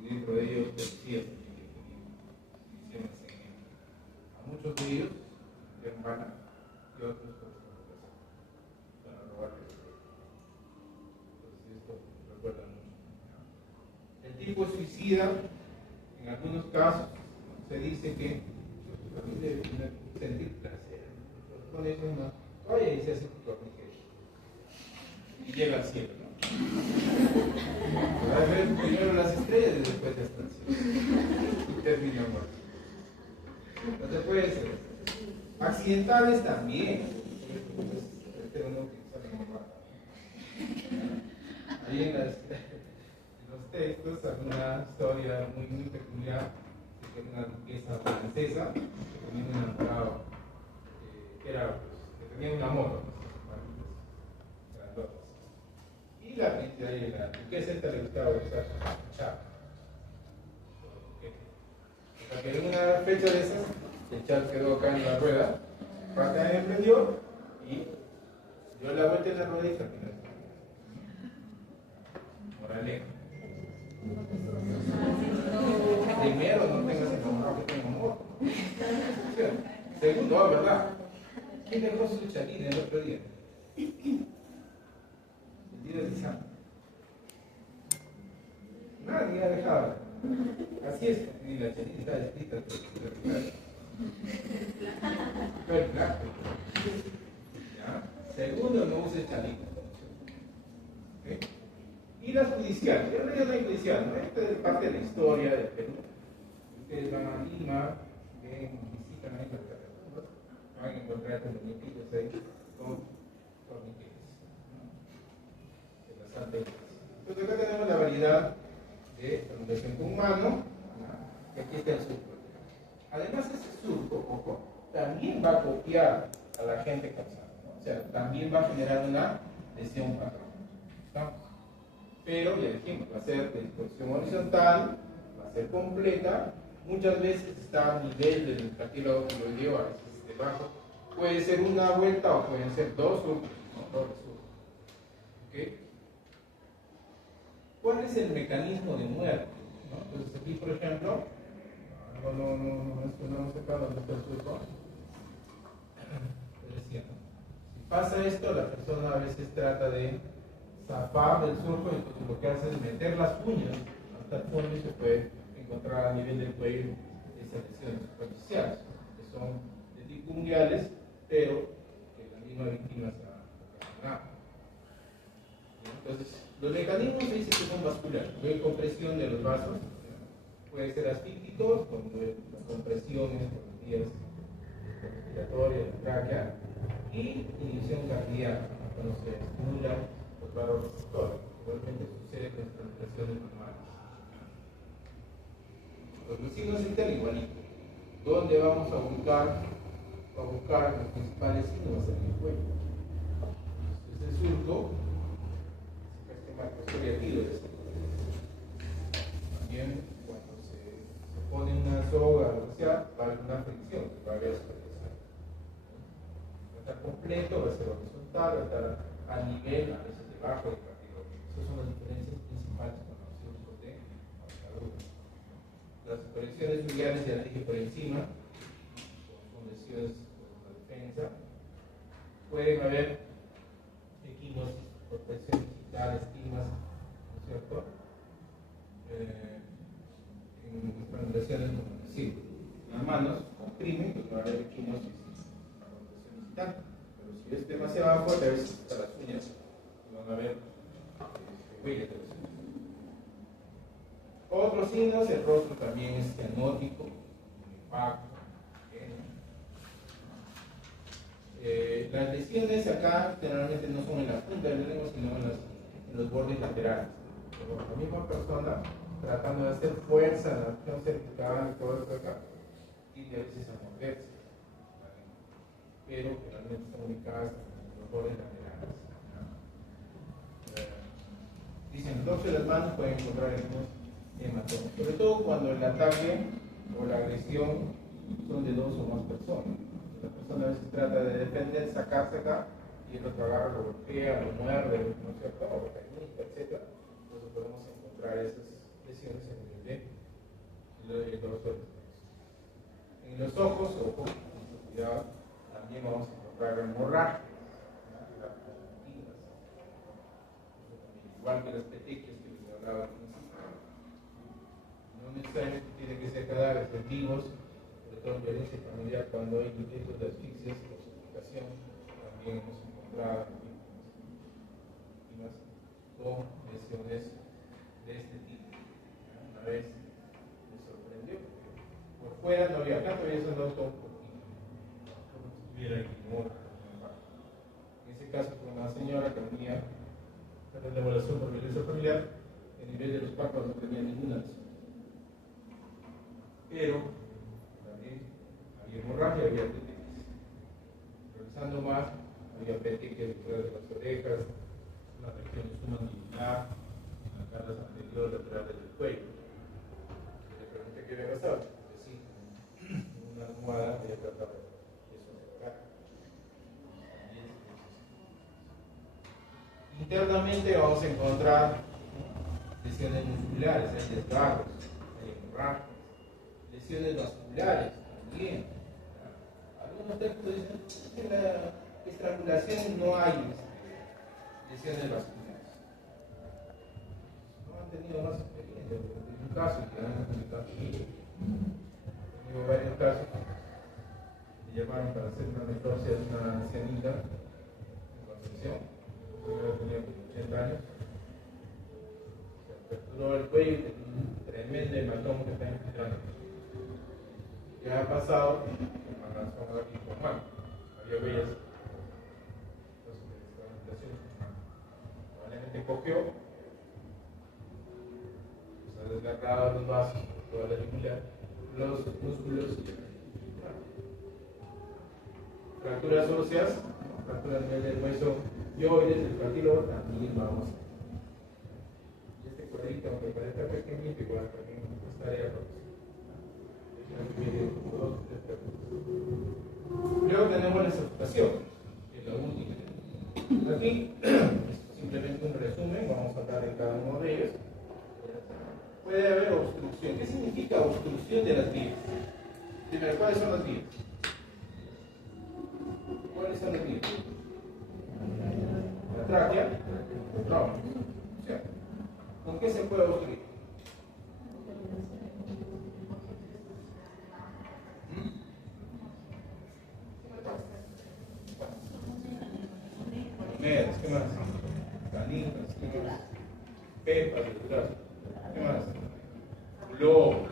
Y dentro de ellos policías también que tenían seguimiento. A muchos de ellos eran balas y otros para robarles. Entonces esto recuerda mucho. El tipo suicida, en algunos casos, se dice que también debe sentir placer. Pone una toalla y se hace un torniquete. Y llega al cielo, ¿no? A ver primero las estrellas y después hasta el cielo. Y termina muerto. Entonces puede ser. Accidentales también. Pero no utilizar la bomba. Ahí en los textos hay una historia muy peculiar de una duquesa francesa que tenía un enamorado que tenía un amor, grandotas. Y la duquesa esta le gustaba usar chapa. Hasta que en una fecha de esas, el chat quedó acá en la rueda, Pata emprendió y dio la vuelta en la ruedita. Moraleja. Primero, no tengas enamorado que tenga amor. Segundo, ¿verdad? ¿Quién dejó su chalina el otro día? El día del santo. Nadie ha dejado. Así es, y la chalina está escrita. Pero el plástico. ¿Ya? Segundo, no uses chalina. ¿Okay? Y las judiciales, yo no hay judicial, ¿no? Esta es parte de la historia del Perú. Ustedes van a Lima, visitan ahí las catacumbas, van a encontrar torniquetes ahí con torniquetes, ¿no? De la Santa Iglesia. Entonces acá tenemos la variedad de torniquetes con mano, ¿no? Y aquí está el surco. Además ese surco, ojo, también va a copiar a la gente causada, ¿no? O sea, también va a generar una lesión patrón, ¿no? Pero ya dijimos, va a ser de disposición horizontal, va a ser completa, muchas veces está a nivel del cartílago tiroideo, a veces debajo, puede ser una vuelta o pueden ser dos surcos, ¿no? Doble surco. ¿Okay? ¿Cuál es el mecanismo de muerte? ¿No? Entonces aquí, por ejemplo, no mencionamos acá donde está el surco. Les decía, ¿no? Si pasa esto, la persona a veces trata de zafar del surco, entonces lo que hace es meter las uñas hasta el fondo y se puede encontrar a nivel del cuello esas lesiones superficiales, que son de tipo unguiales, pero que la misma víctima se ha ocasionado. Entonces, los mecanismos se dice que son vasculares, hay compresión de los vasos, puede ser asfícticos, como las compresiones por las vías respiratorias, la tráquea, y inhibición cardíaca, cuando se estimula los vasos receptores. Igualmente sucede con las transpiraciones normales. Los vecinos están igualitos. ¿Dónde vamos a buscar los principales signos en el cuello? Entonces, el surco, este marco escoriativo, también cuando se pone una soga o sea, va a haber una fricción, va a haber escoriación. Va a estar completo, va a ser horizontal, va a estar a nivel, a veces debajo del cartílago. Esas son las diferencias principales con los surcos de mascadura. Las conexiones fluviales ya dije por encima, con lesiones de defensa. Pueden haber equimosis por presión digital, estigmas, ¿no es cierto? En lesiones como decir, las manos comprimen, pues va a haber equimosis por presión digital. Pero si es demasiado fuerte, a veces hasta las uñas van a haber huellas de lesiones. Otros signos, el rostro también es cianótico, opaco. Las lesiones acá generalmente no son en la punta de la lengua, sino en los bordes laterales. La misma persona tratando de hacer fuerza en la región cervical y todo esto acá, y a veces a morderse, pero generalmente están ubicadas en los bordes laterales. Dicen, el dorso de las manos pueden encontrar algunos hematomas, sobre todo cuando el ataque o la agresión son de dos o más personas. La persona a veces trata de defender, sacarse acá, y el otro agarra, lo golpea, lo muerde, ¿no es cierto? O lo cañita, etc. Entonces podemos encontrar esas lesiones en el del dorso de los manos. En los ojos, ojo, cuidado, también vamos a encontrar hemorragias, igual que las petequias que les hablaba al principio. No necesariamente tiene que ser cadáveres vivos, sobre todo en violencia familiar, cuando hay intentos de asfixia o sufocación, también hemos encontrado víctimas con lesiones de este tipo. Una vez me sorprendió porque por fuera no había acá, todavía se notó un poquito, como si estuviera inmóvil. En ese caso fue una señora que tenía la evaluación por violencia familiar, el nivel de los párpados no tenía ninguna lesión. Pero también había hemorragia, había petequias. Revisando más, había petequias detrás de las orejas, una región submandibular, en las caras anteriores laterales del cuello. Le pregunté qué había pasado. Sí, una almohada había tratado de sofocar. Internamente vamos a encontrar lesiones musculares, hay desgarros, hay hemorragias, lesiones vasculares también. Algunos textos dicen que en la estrangulación no hay lesiones vasculares. No han tenido más experiencia. En un caso, que han comentado aquí, tengo varios casos, me llamaron para hacer una necropsia de una ancianita en Concepción. Tenía como 80 años, se fracturó el cuello y tenía un tremendo hematoma que está infiltrando. ¿Qué ha pasado? Me mandaron aquí con mano. Había huellas de desconectación con mano. Probablemente cogió, pues ha desgarrado los vasos, toda la yugular, los músculos. Fracturas óseas, fracturas a nivel del hueso yoides, del cartílago, también vamos a ver. Y este cuadrito, aunque parezca pequeñito, igual también es tarea profesional. Luego tenemos la esofuscación, que es la última. Aquí, simplemente un resumen, vamos a hablar de cada uno de ellos. Puede haber obstrucción. ¿Qué significa obstrucción de las vías? Primero, ¿cuáles son las vías? ¿Cuáles son las vías? La tráquea, el trauma. ¿Cierto? ¿Con qué se puede obstruir? Monedas, ¿qué más? Canitas, ¿qué más? Pepas, ¿qué más? Globos.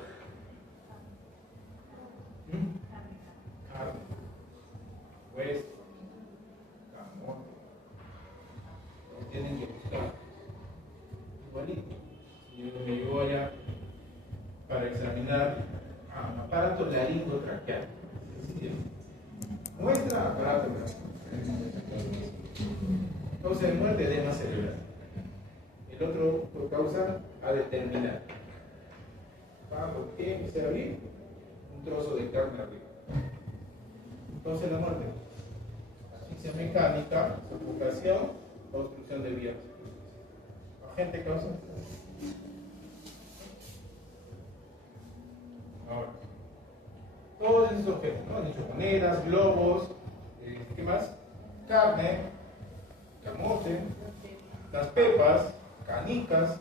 Carne, hueso, camón. Tienen que buscar. Igualito. Yo me llevo allá para examinar un aparato laringotraqueal. Muestra aparato laringotraqueal. Causa de muerte, edema cerebral. El otro por causa a determinar. ¿Por qué empecé a abrir? Un trozo de carne arriba. Entonces la muerte. Asfixia mecánica, sofocación, obstrucción de vías. Agente causa. Ahora, todos esos objetos, ¿no? Han dicho monedas, globos, ¿qué más? Carne, camote, las pepas, canicas,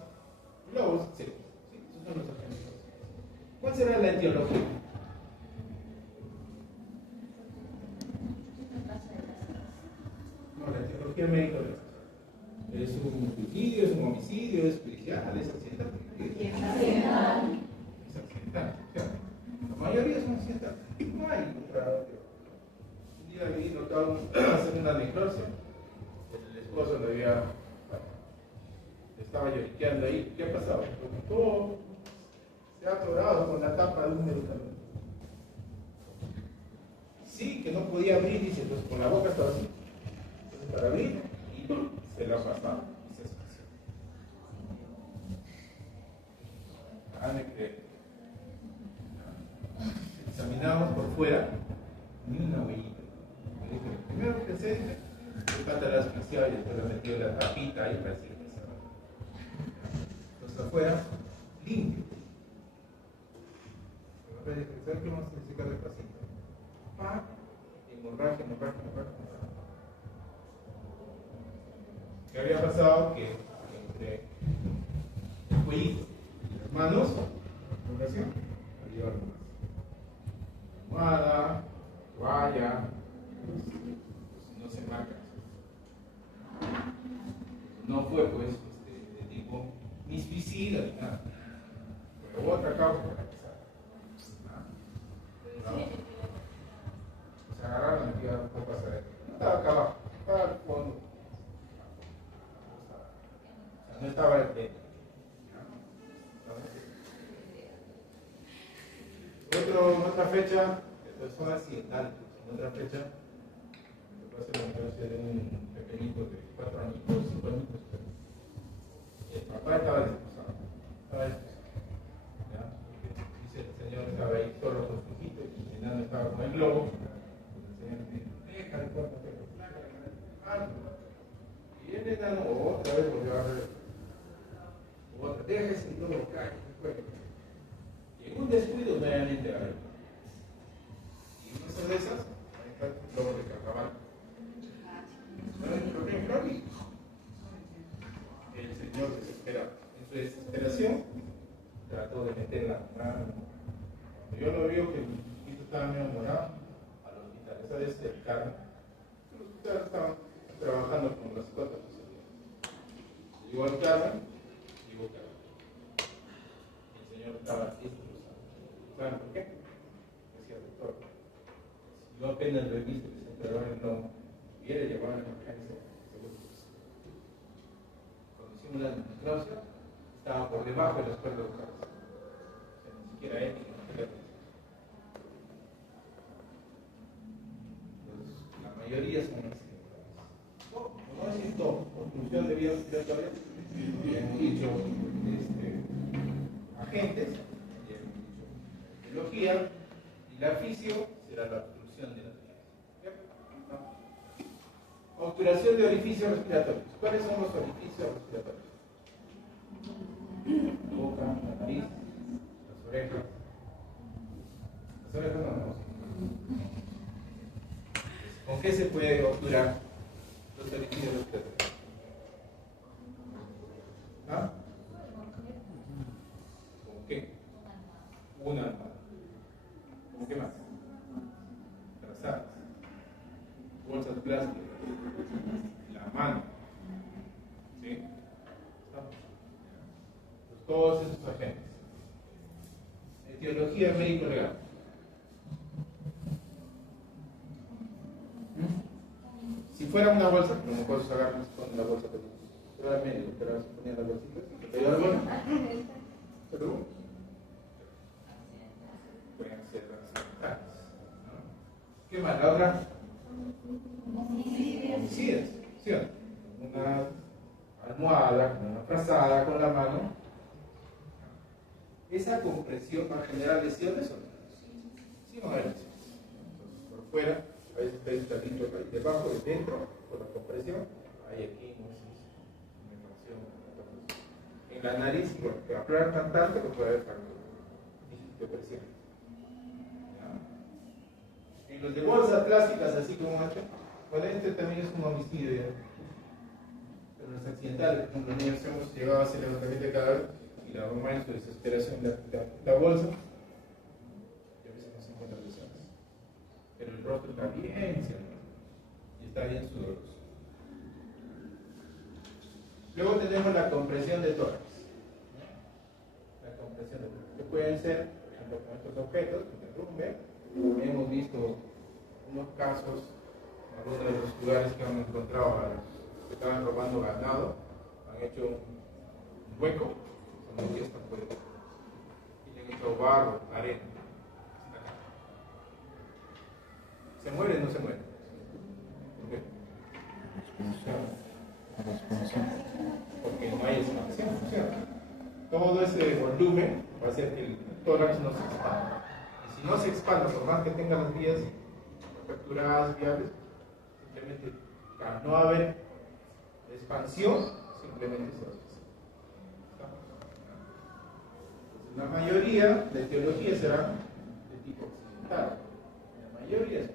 globos, etc. ¿Sí? Esos son los objetos. ¿Cuál será la etiología? No, la etiología médica es un suicidio, es un homicidio, es judicial, es accidental. Es accidental. Es accidental. O sea, la mayoría son accidentales. No hay otra. Un día vi notado hacer una necropsia. El esposo le había. Estaba lloriqueando ahí. ¿Qué ha pasado? Porque todo se ha atorado con la tapa de un medicamento. Sí, que no podía abrir, dice, entonces con la boca estaba así. Entonces para abrir, y se la pasaba y se asfixió. Examinamos por fuera, ni una huellita. Primero que pensé, el pata la asfixiaba y después le metió la tapita ahí para decir que se va. Entonces afuera, limpio. ¿Sabes qué vamos a necesitar del paciente? Hemorragia. ¿Qué había pasado? Que entre el cuellito y las manos, había almohada, toalla, no se marca. No fue pues de tipo ni suicida ni nada. Pero otra causa para empezar. Se agarraron y iban un poco hacia adentro. No estaba acá abajo, estaba al fondo. O sea, no estaba el dentro. Otra fecha, esto son accidentales. En otra fecha, se puede hacer la necropsia de un pequeñito de 4 añitos, 5 añitos. Y el papá estaba destrozado. Dice el señor estaba ahí solo con su hijito y el enano estaba con el globo. El señor dice, deja de cuarto, y el enano otra vez volvió a ver. Deja ese globo caer. Y en un descuido nuevamente a ver. Y una de esas, ahí está el globo de carnaval. El señor desesperado. En su desesperación, trató de meter la mano. Cuando yo lo vio que el hijito estaba medio morado, al hospital. Esa vez el carro. Los hospitales estaban trabajando con las cuotas. Llegó al carro, llegó carro. El señor estaba destrozado. ¿Saben por qué? Decía el doctor. Si yo apenas lo he visto que se enterró en el lomo, hubiera llevado a la emergencia, seguro que sí. Cuando hicimos la necropsia, estaba por debajo de las cuerdas vocales. O sea, ni siquiera ética. La mayoría son accidentales. No decir todo. Conclusión de vida respiratoria, hemos dicho agentes, y hemos dicho etiología, y la fisio será la obstrucción de las vías. Obturación de orificios respiratorios. ¿Cuáles son los orificios respiratorios? La boca, la nariz, las orejas. Las orejas no. ¿Con qué se puede obturar los orificios respiratorios? ¿Ah? ¿Con qué? Una almohada. ¿Con qué más? Trazadas. Bolsas plásticas. La mano. ¿Sí? Pues todos esos agentes. Etiología médico-legal. Si fuera una bolsa, no me puedo sacar con la bolsa de pero era medio, pero se ponía la bolsita. ¿Pero alguna? ¿Pero? Pueden ser accidentales. ¿Qué más? La otra. Homicidas. ¿Sí? Una almohada, una frazada con la mano. ¿Esa compresión va a generar lesiones o no? Sí, va a haber lesiones. Entonces, por fuera. Ahí está el talito acá, y debajo, de dentro, por la compresión, hay equimosis, inflamación. En la nariz, porque aflorar cantante, pues puede haber factor de presión. Los de bolsas plásticas, así como este, bueno, este también es un homicidio ya. Pero los accidentales, por ejemplo, niños hemos llegado a hacer levantamiento de cadáver y la mamá en su desesperación la bolsa y a veces no se encuentra lesiones. Pero el rostro está bien, ¿sí? Y está bien sudoroso. Luego tenemos la compresión de tórax. La compresión de tórax. Que pueden ser, por ejemplo, con estos objetos, el derrumbe. Hemos visto unos casos en algunos de los lugares que han encontrado que estaban robando ganado, han hecho un hueco, son muy hasta por y le han hecho barro, arena. ¿Se muere o no se muere? ¿Por qué? Porque no hay expansión, ¿cierto? Todo ese volumen va a hacer que el tórax no se expanda. Y si no se expande, por más que tenga las vías aperturadas, viables, simplemente al no haber expansión, simplemente se va a hacer. La mayoría de teologías serán de tipo occidental. La mayoría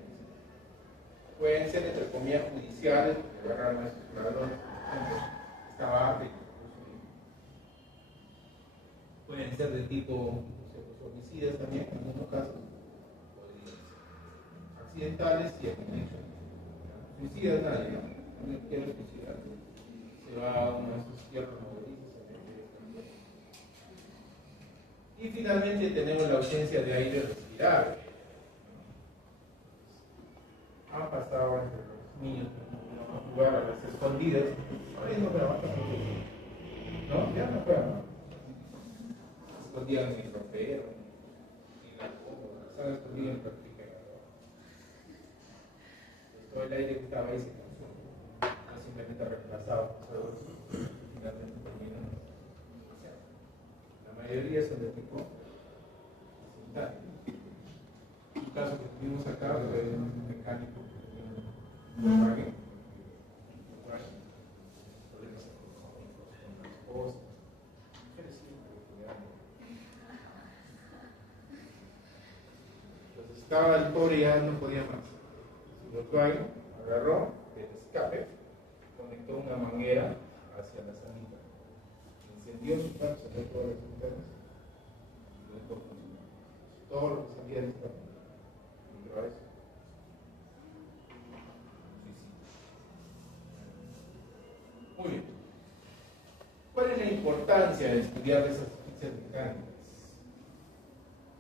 pueden ser, entre comillas, judiciales, porque agarrar a nuestros exploradores, estaba arte. Pueden ser de tipo homicidas también, en algunos casos. Accidentales y accidentes. Suicidas nadie, no quiero suicidar. Se va a uno de esos ciertos modelistas. Y finalmente tenemos la ausencia de aire respirable. Han pasado entre los niños a jugar a las escondidas. Ahora no juegan más. ¿No? Ya no juegan más. Se escondían en el ropero, en la cómoda, se han escondido en el refrigerador. Todo el aire que estaba ahí se consume. No simplemente reemplazado por CO2. Finalmente terminan. La mayoría son de tipo accidental. Un caso que tuvimos acá fue un mecánico Volkswagen, problemas económicos con la esposa, entonces estaba el pobre ya no podía más. Su Volkswagen agarró el escape, conectó una manguera hacia la salida, encendió su carro, sacó todas las linternas y lo dejó funcionar. Todo lo que salía del escape entró a eso. Muy bien. ¿Cuál es la importancia de estudiar esas asfixias mecánicas?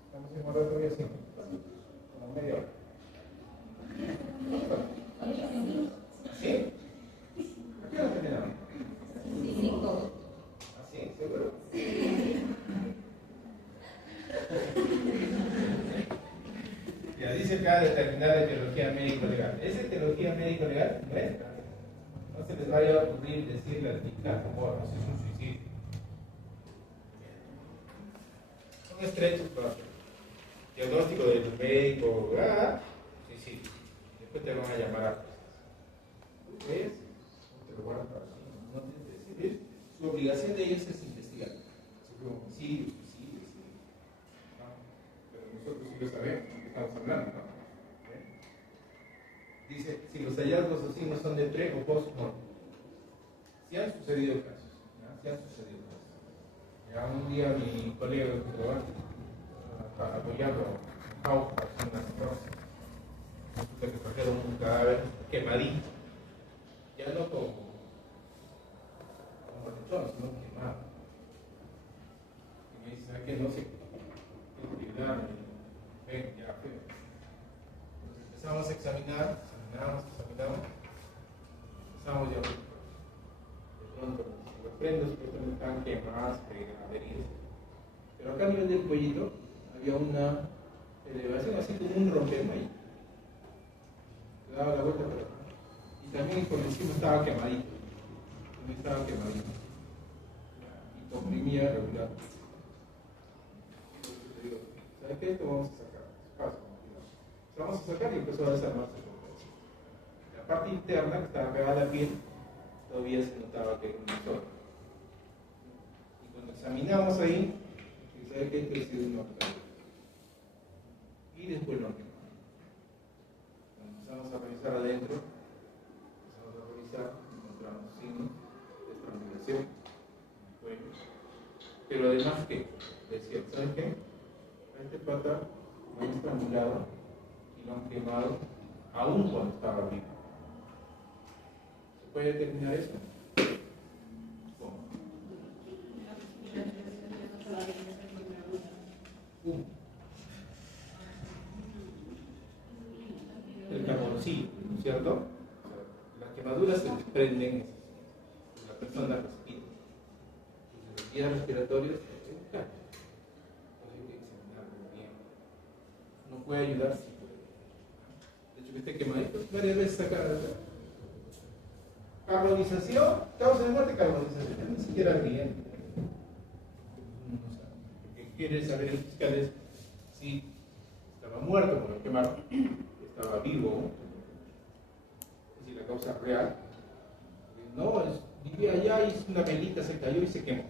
Estamos en hora todavía 5, como media hora. ¿Sí? ¿A qué hora terminamos? 5. ¿Así? ¿Seguro? Ya dice acá de terminar de teología médico-legal. ¿Es de teología médico-legal? No es. No se les vaya a ocurrir decirle al dictar como no, es un suicidio. Son estrechos para diagnóstico del médico, suicidio. Después te van a llamar a ¿tú crees? No te lo guardan para ti, no tienes que decidir. Su obligación de ellos es investigar. Así como suicidio. ¿No? Pero nosotros sí lo sabemos, porque estamos hablando, ¿no? Dice, si los hallazgos así no son de pre o post mortem. Sí han sucedido casos, ¿no? Sí han sucedido casos. Ya un día mi colega apoyando a una necrosis, resulta que trajeron un cadáver quemadito, ya no como lechón, sino quemado. Y me dice, ¿sabes qué? No sé qué utilidad, ven, ya fue. Entonces empezamos a examinar, empezamos ya de pronto los prendos están quemadas, heridas. Pero acá a nivel del cuellito había una elevación así como un rompemuelle. Se daba la vuelta para acá. Y también por encima estaba quemadito. Y comprimía regular. Entonces le digo, ¿sabes qué? Esto vamos a sacar. Paso. Vamos a sacar y empezó a desarmarse. La parte interna que estaba pegada a la piel todavía se notaba que era un motor. Y cuando examinamos ahí, ¿sabe qué? Esto ha sido un orgánico. Y después lo quemamos. puerta, lo han estrangulado y lo han quemado aún cuando estaba vivo. ¿Se puede determinar eso? ¿Cómo? El carboncillo, ¿no es cierto? O sea, las quemaduras se desprenden, la persona respira. Entonces, los vías respiratorias se buscan. Hay que examinarlo bien. No puede ayudar, sí puede. De hecho, que esté quemadito varias veces acá. Carbonización, causa de muerte, carbonización, ni siquiera bien. Lo que quiere saber el fiscal es si estaba muerto por lo quemaron, estaba vivo, es decir, la causa real. No, vivía allá y una velita se cayó y se quemó.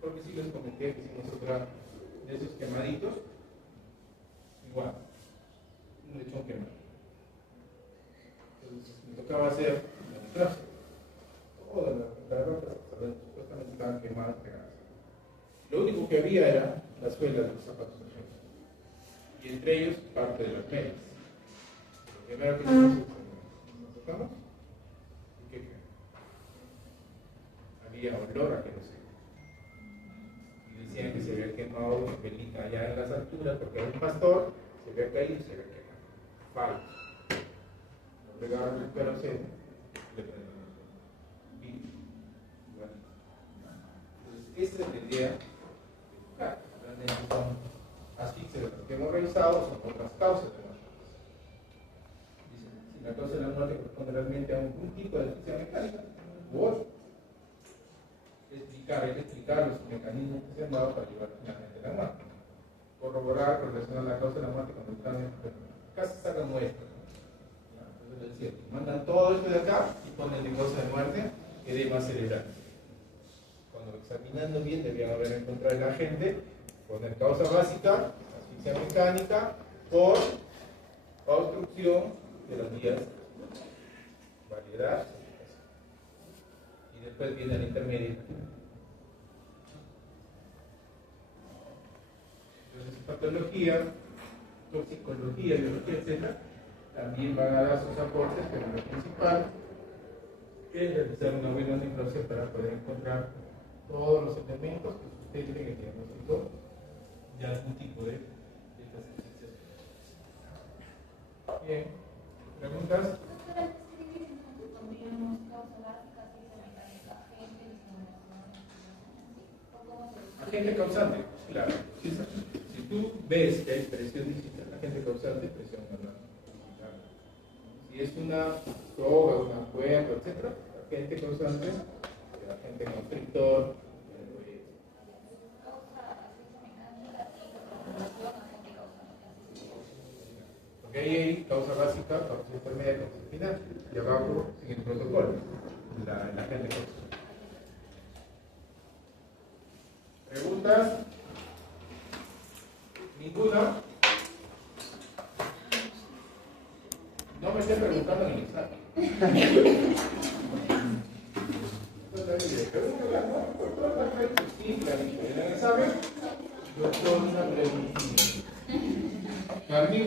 Porque si les comenté que hicimos otra de esos quemaditos, igual, un lechón quemado. Entonces me tocaba hacer la necropsia. Todas las rocas supuestamente estaban quemadas, pegadas. Lo único que había era las suelas de los zapatos de gente. Y entre ellos parte de las medias. Lo primero que nos tocamos, ¿y qué creen? Había olor a queroseno. Y decían que se había quemado una velita allá en las alturas porque era un pastor, se había caído y se había quemado. Falso. Lo pegaron el queroseno, le prendieron. Entonces, esta es la idea. Son asfixias de las que hemos revisado, son otras causas de la muerte. Dicen, si la causa de la muerte corresponde realmente a un tipo de asfixia mecánica u otro, hay que explicar los mecanismos que se han dado para llevar finalmente a la muerte. Corroborar, relacionar la causa de la muerte con el plan de enfermedad. Acá se sacan muestras. Entonces, decir, mandan todo esto de acá y ponen de causa de muerte edema cerebral. Cuando examinando bien debían haber encontrado el agente, poner causa básica, asfixia mecánica, por obstrucción de las vías, variedad, y después viene la intermedia. Entonces, patología, toxicología, biología, etc., también van a dar sus aportes, pero lo principal es realizar una buena necropsia para poder encontrar todos los elementos que sustenten el diagnóstico de algún tipo de estas infecciones. Bien, ¿preguntas? Agente causante, claro. Si tú ves que hay presión digital, agente causante, presión normal. Si es una droga, una cuerda, etc., agente causante, agente constrictor. Porque ahí hay causa básica, causa intermedia, causa final. Y abajo, en el protocolo, la agente causante. ¿Preguntas? ¿Ninguna? No me estés preguntando en el examen. Sí, clarito. En el examen, doctor, una pregunta. Martín,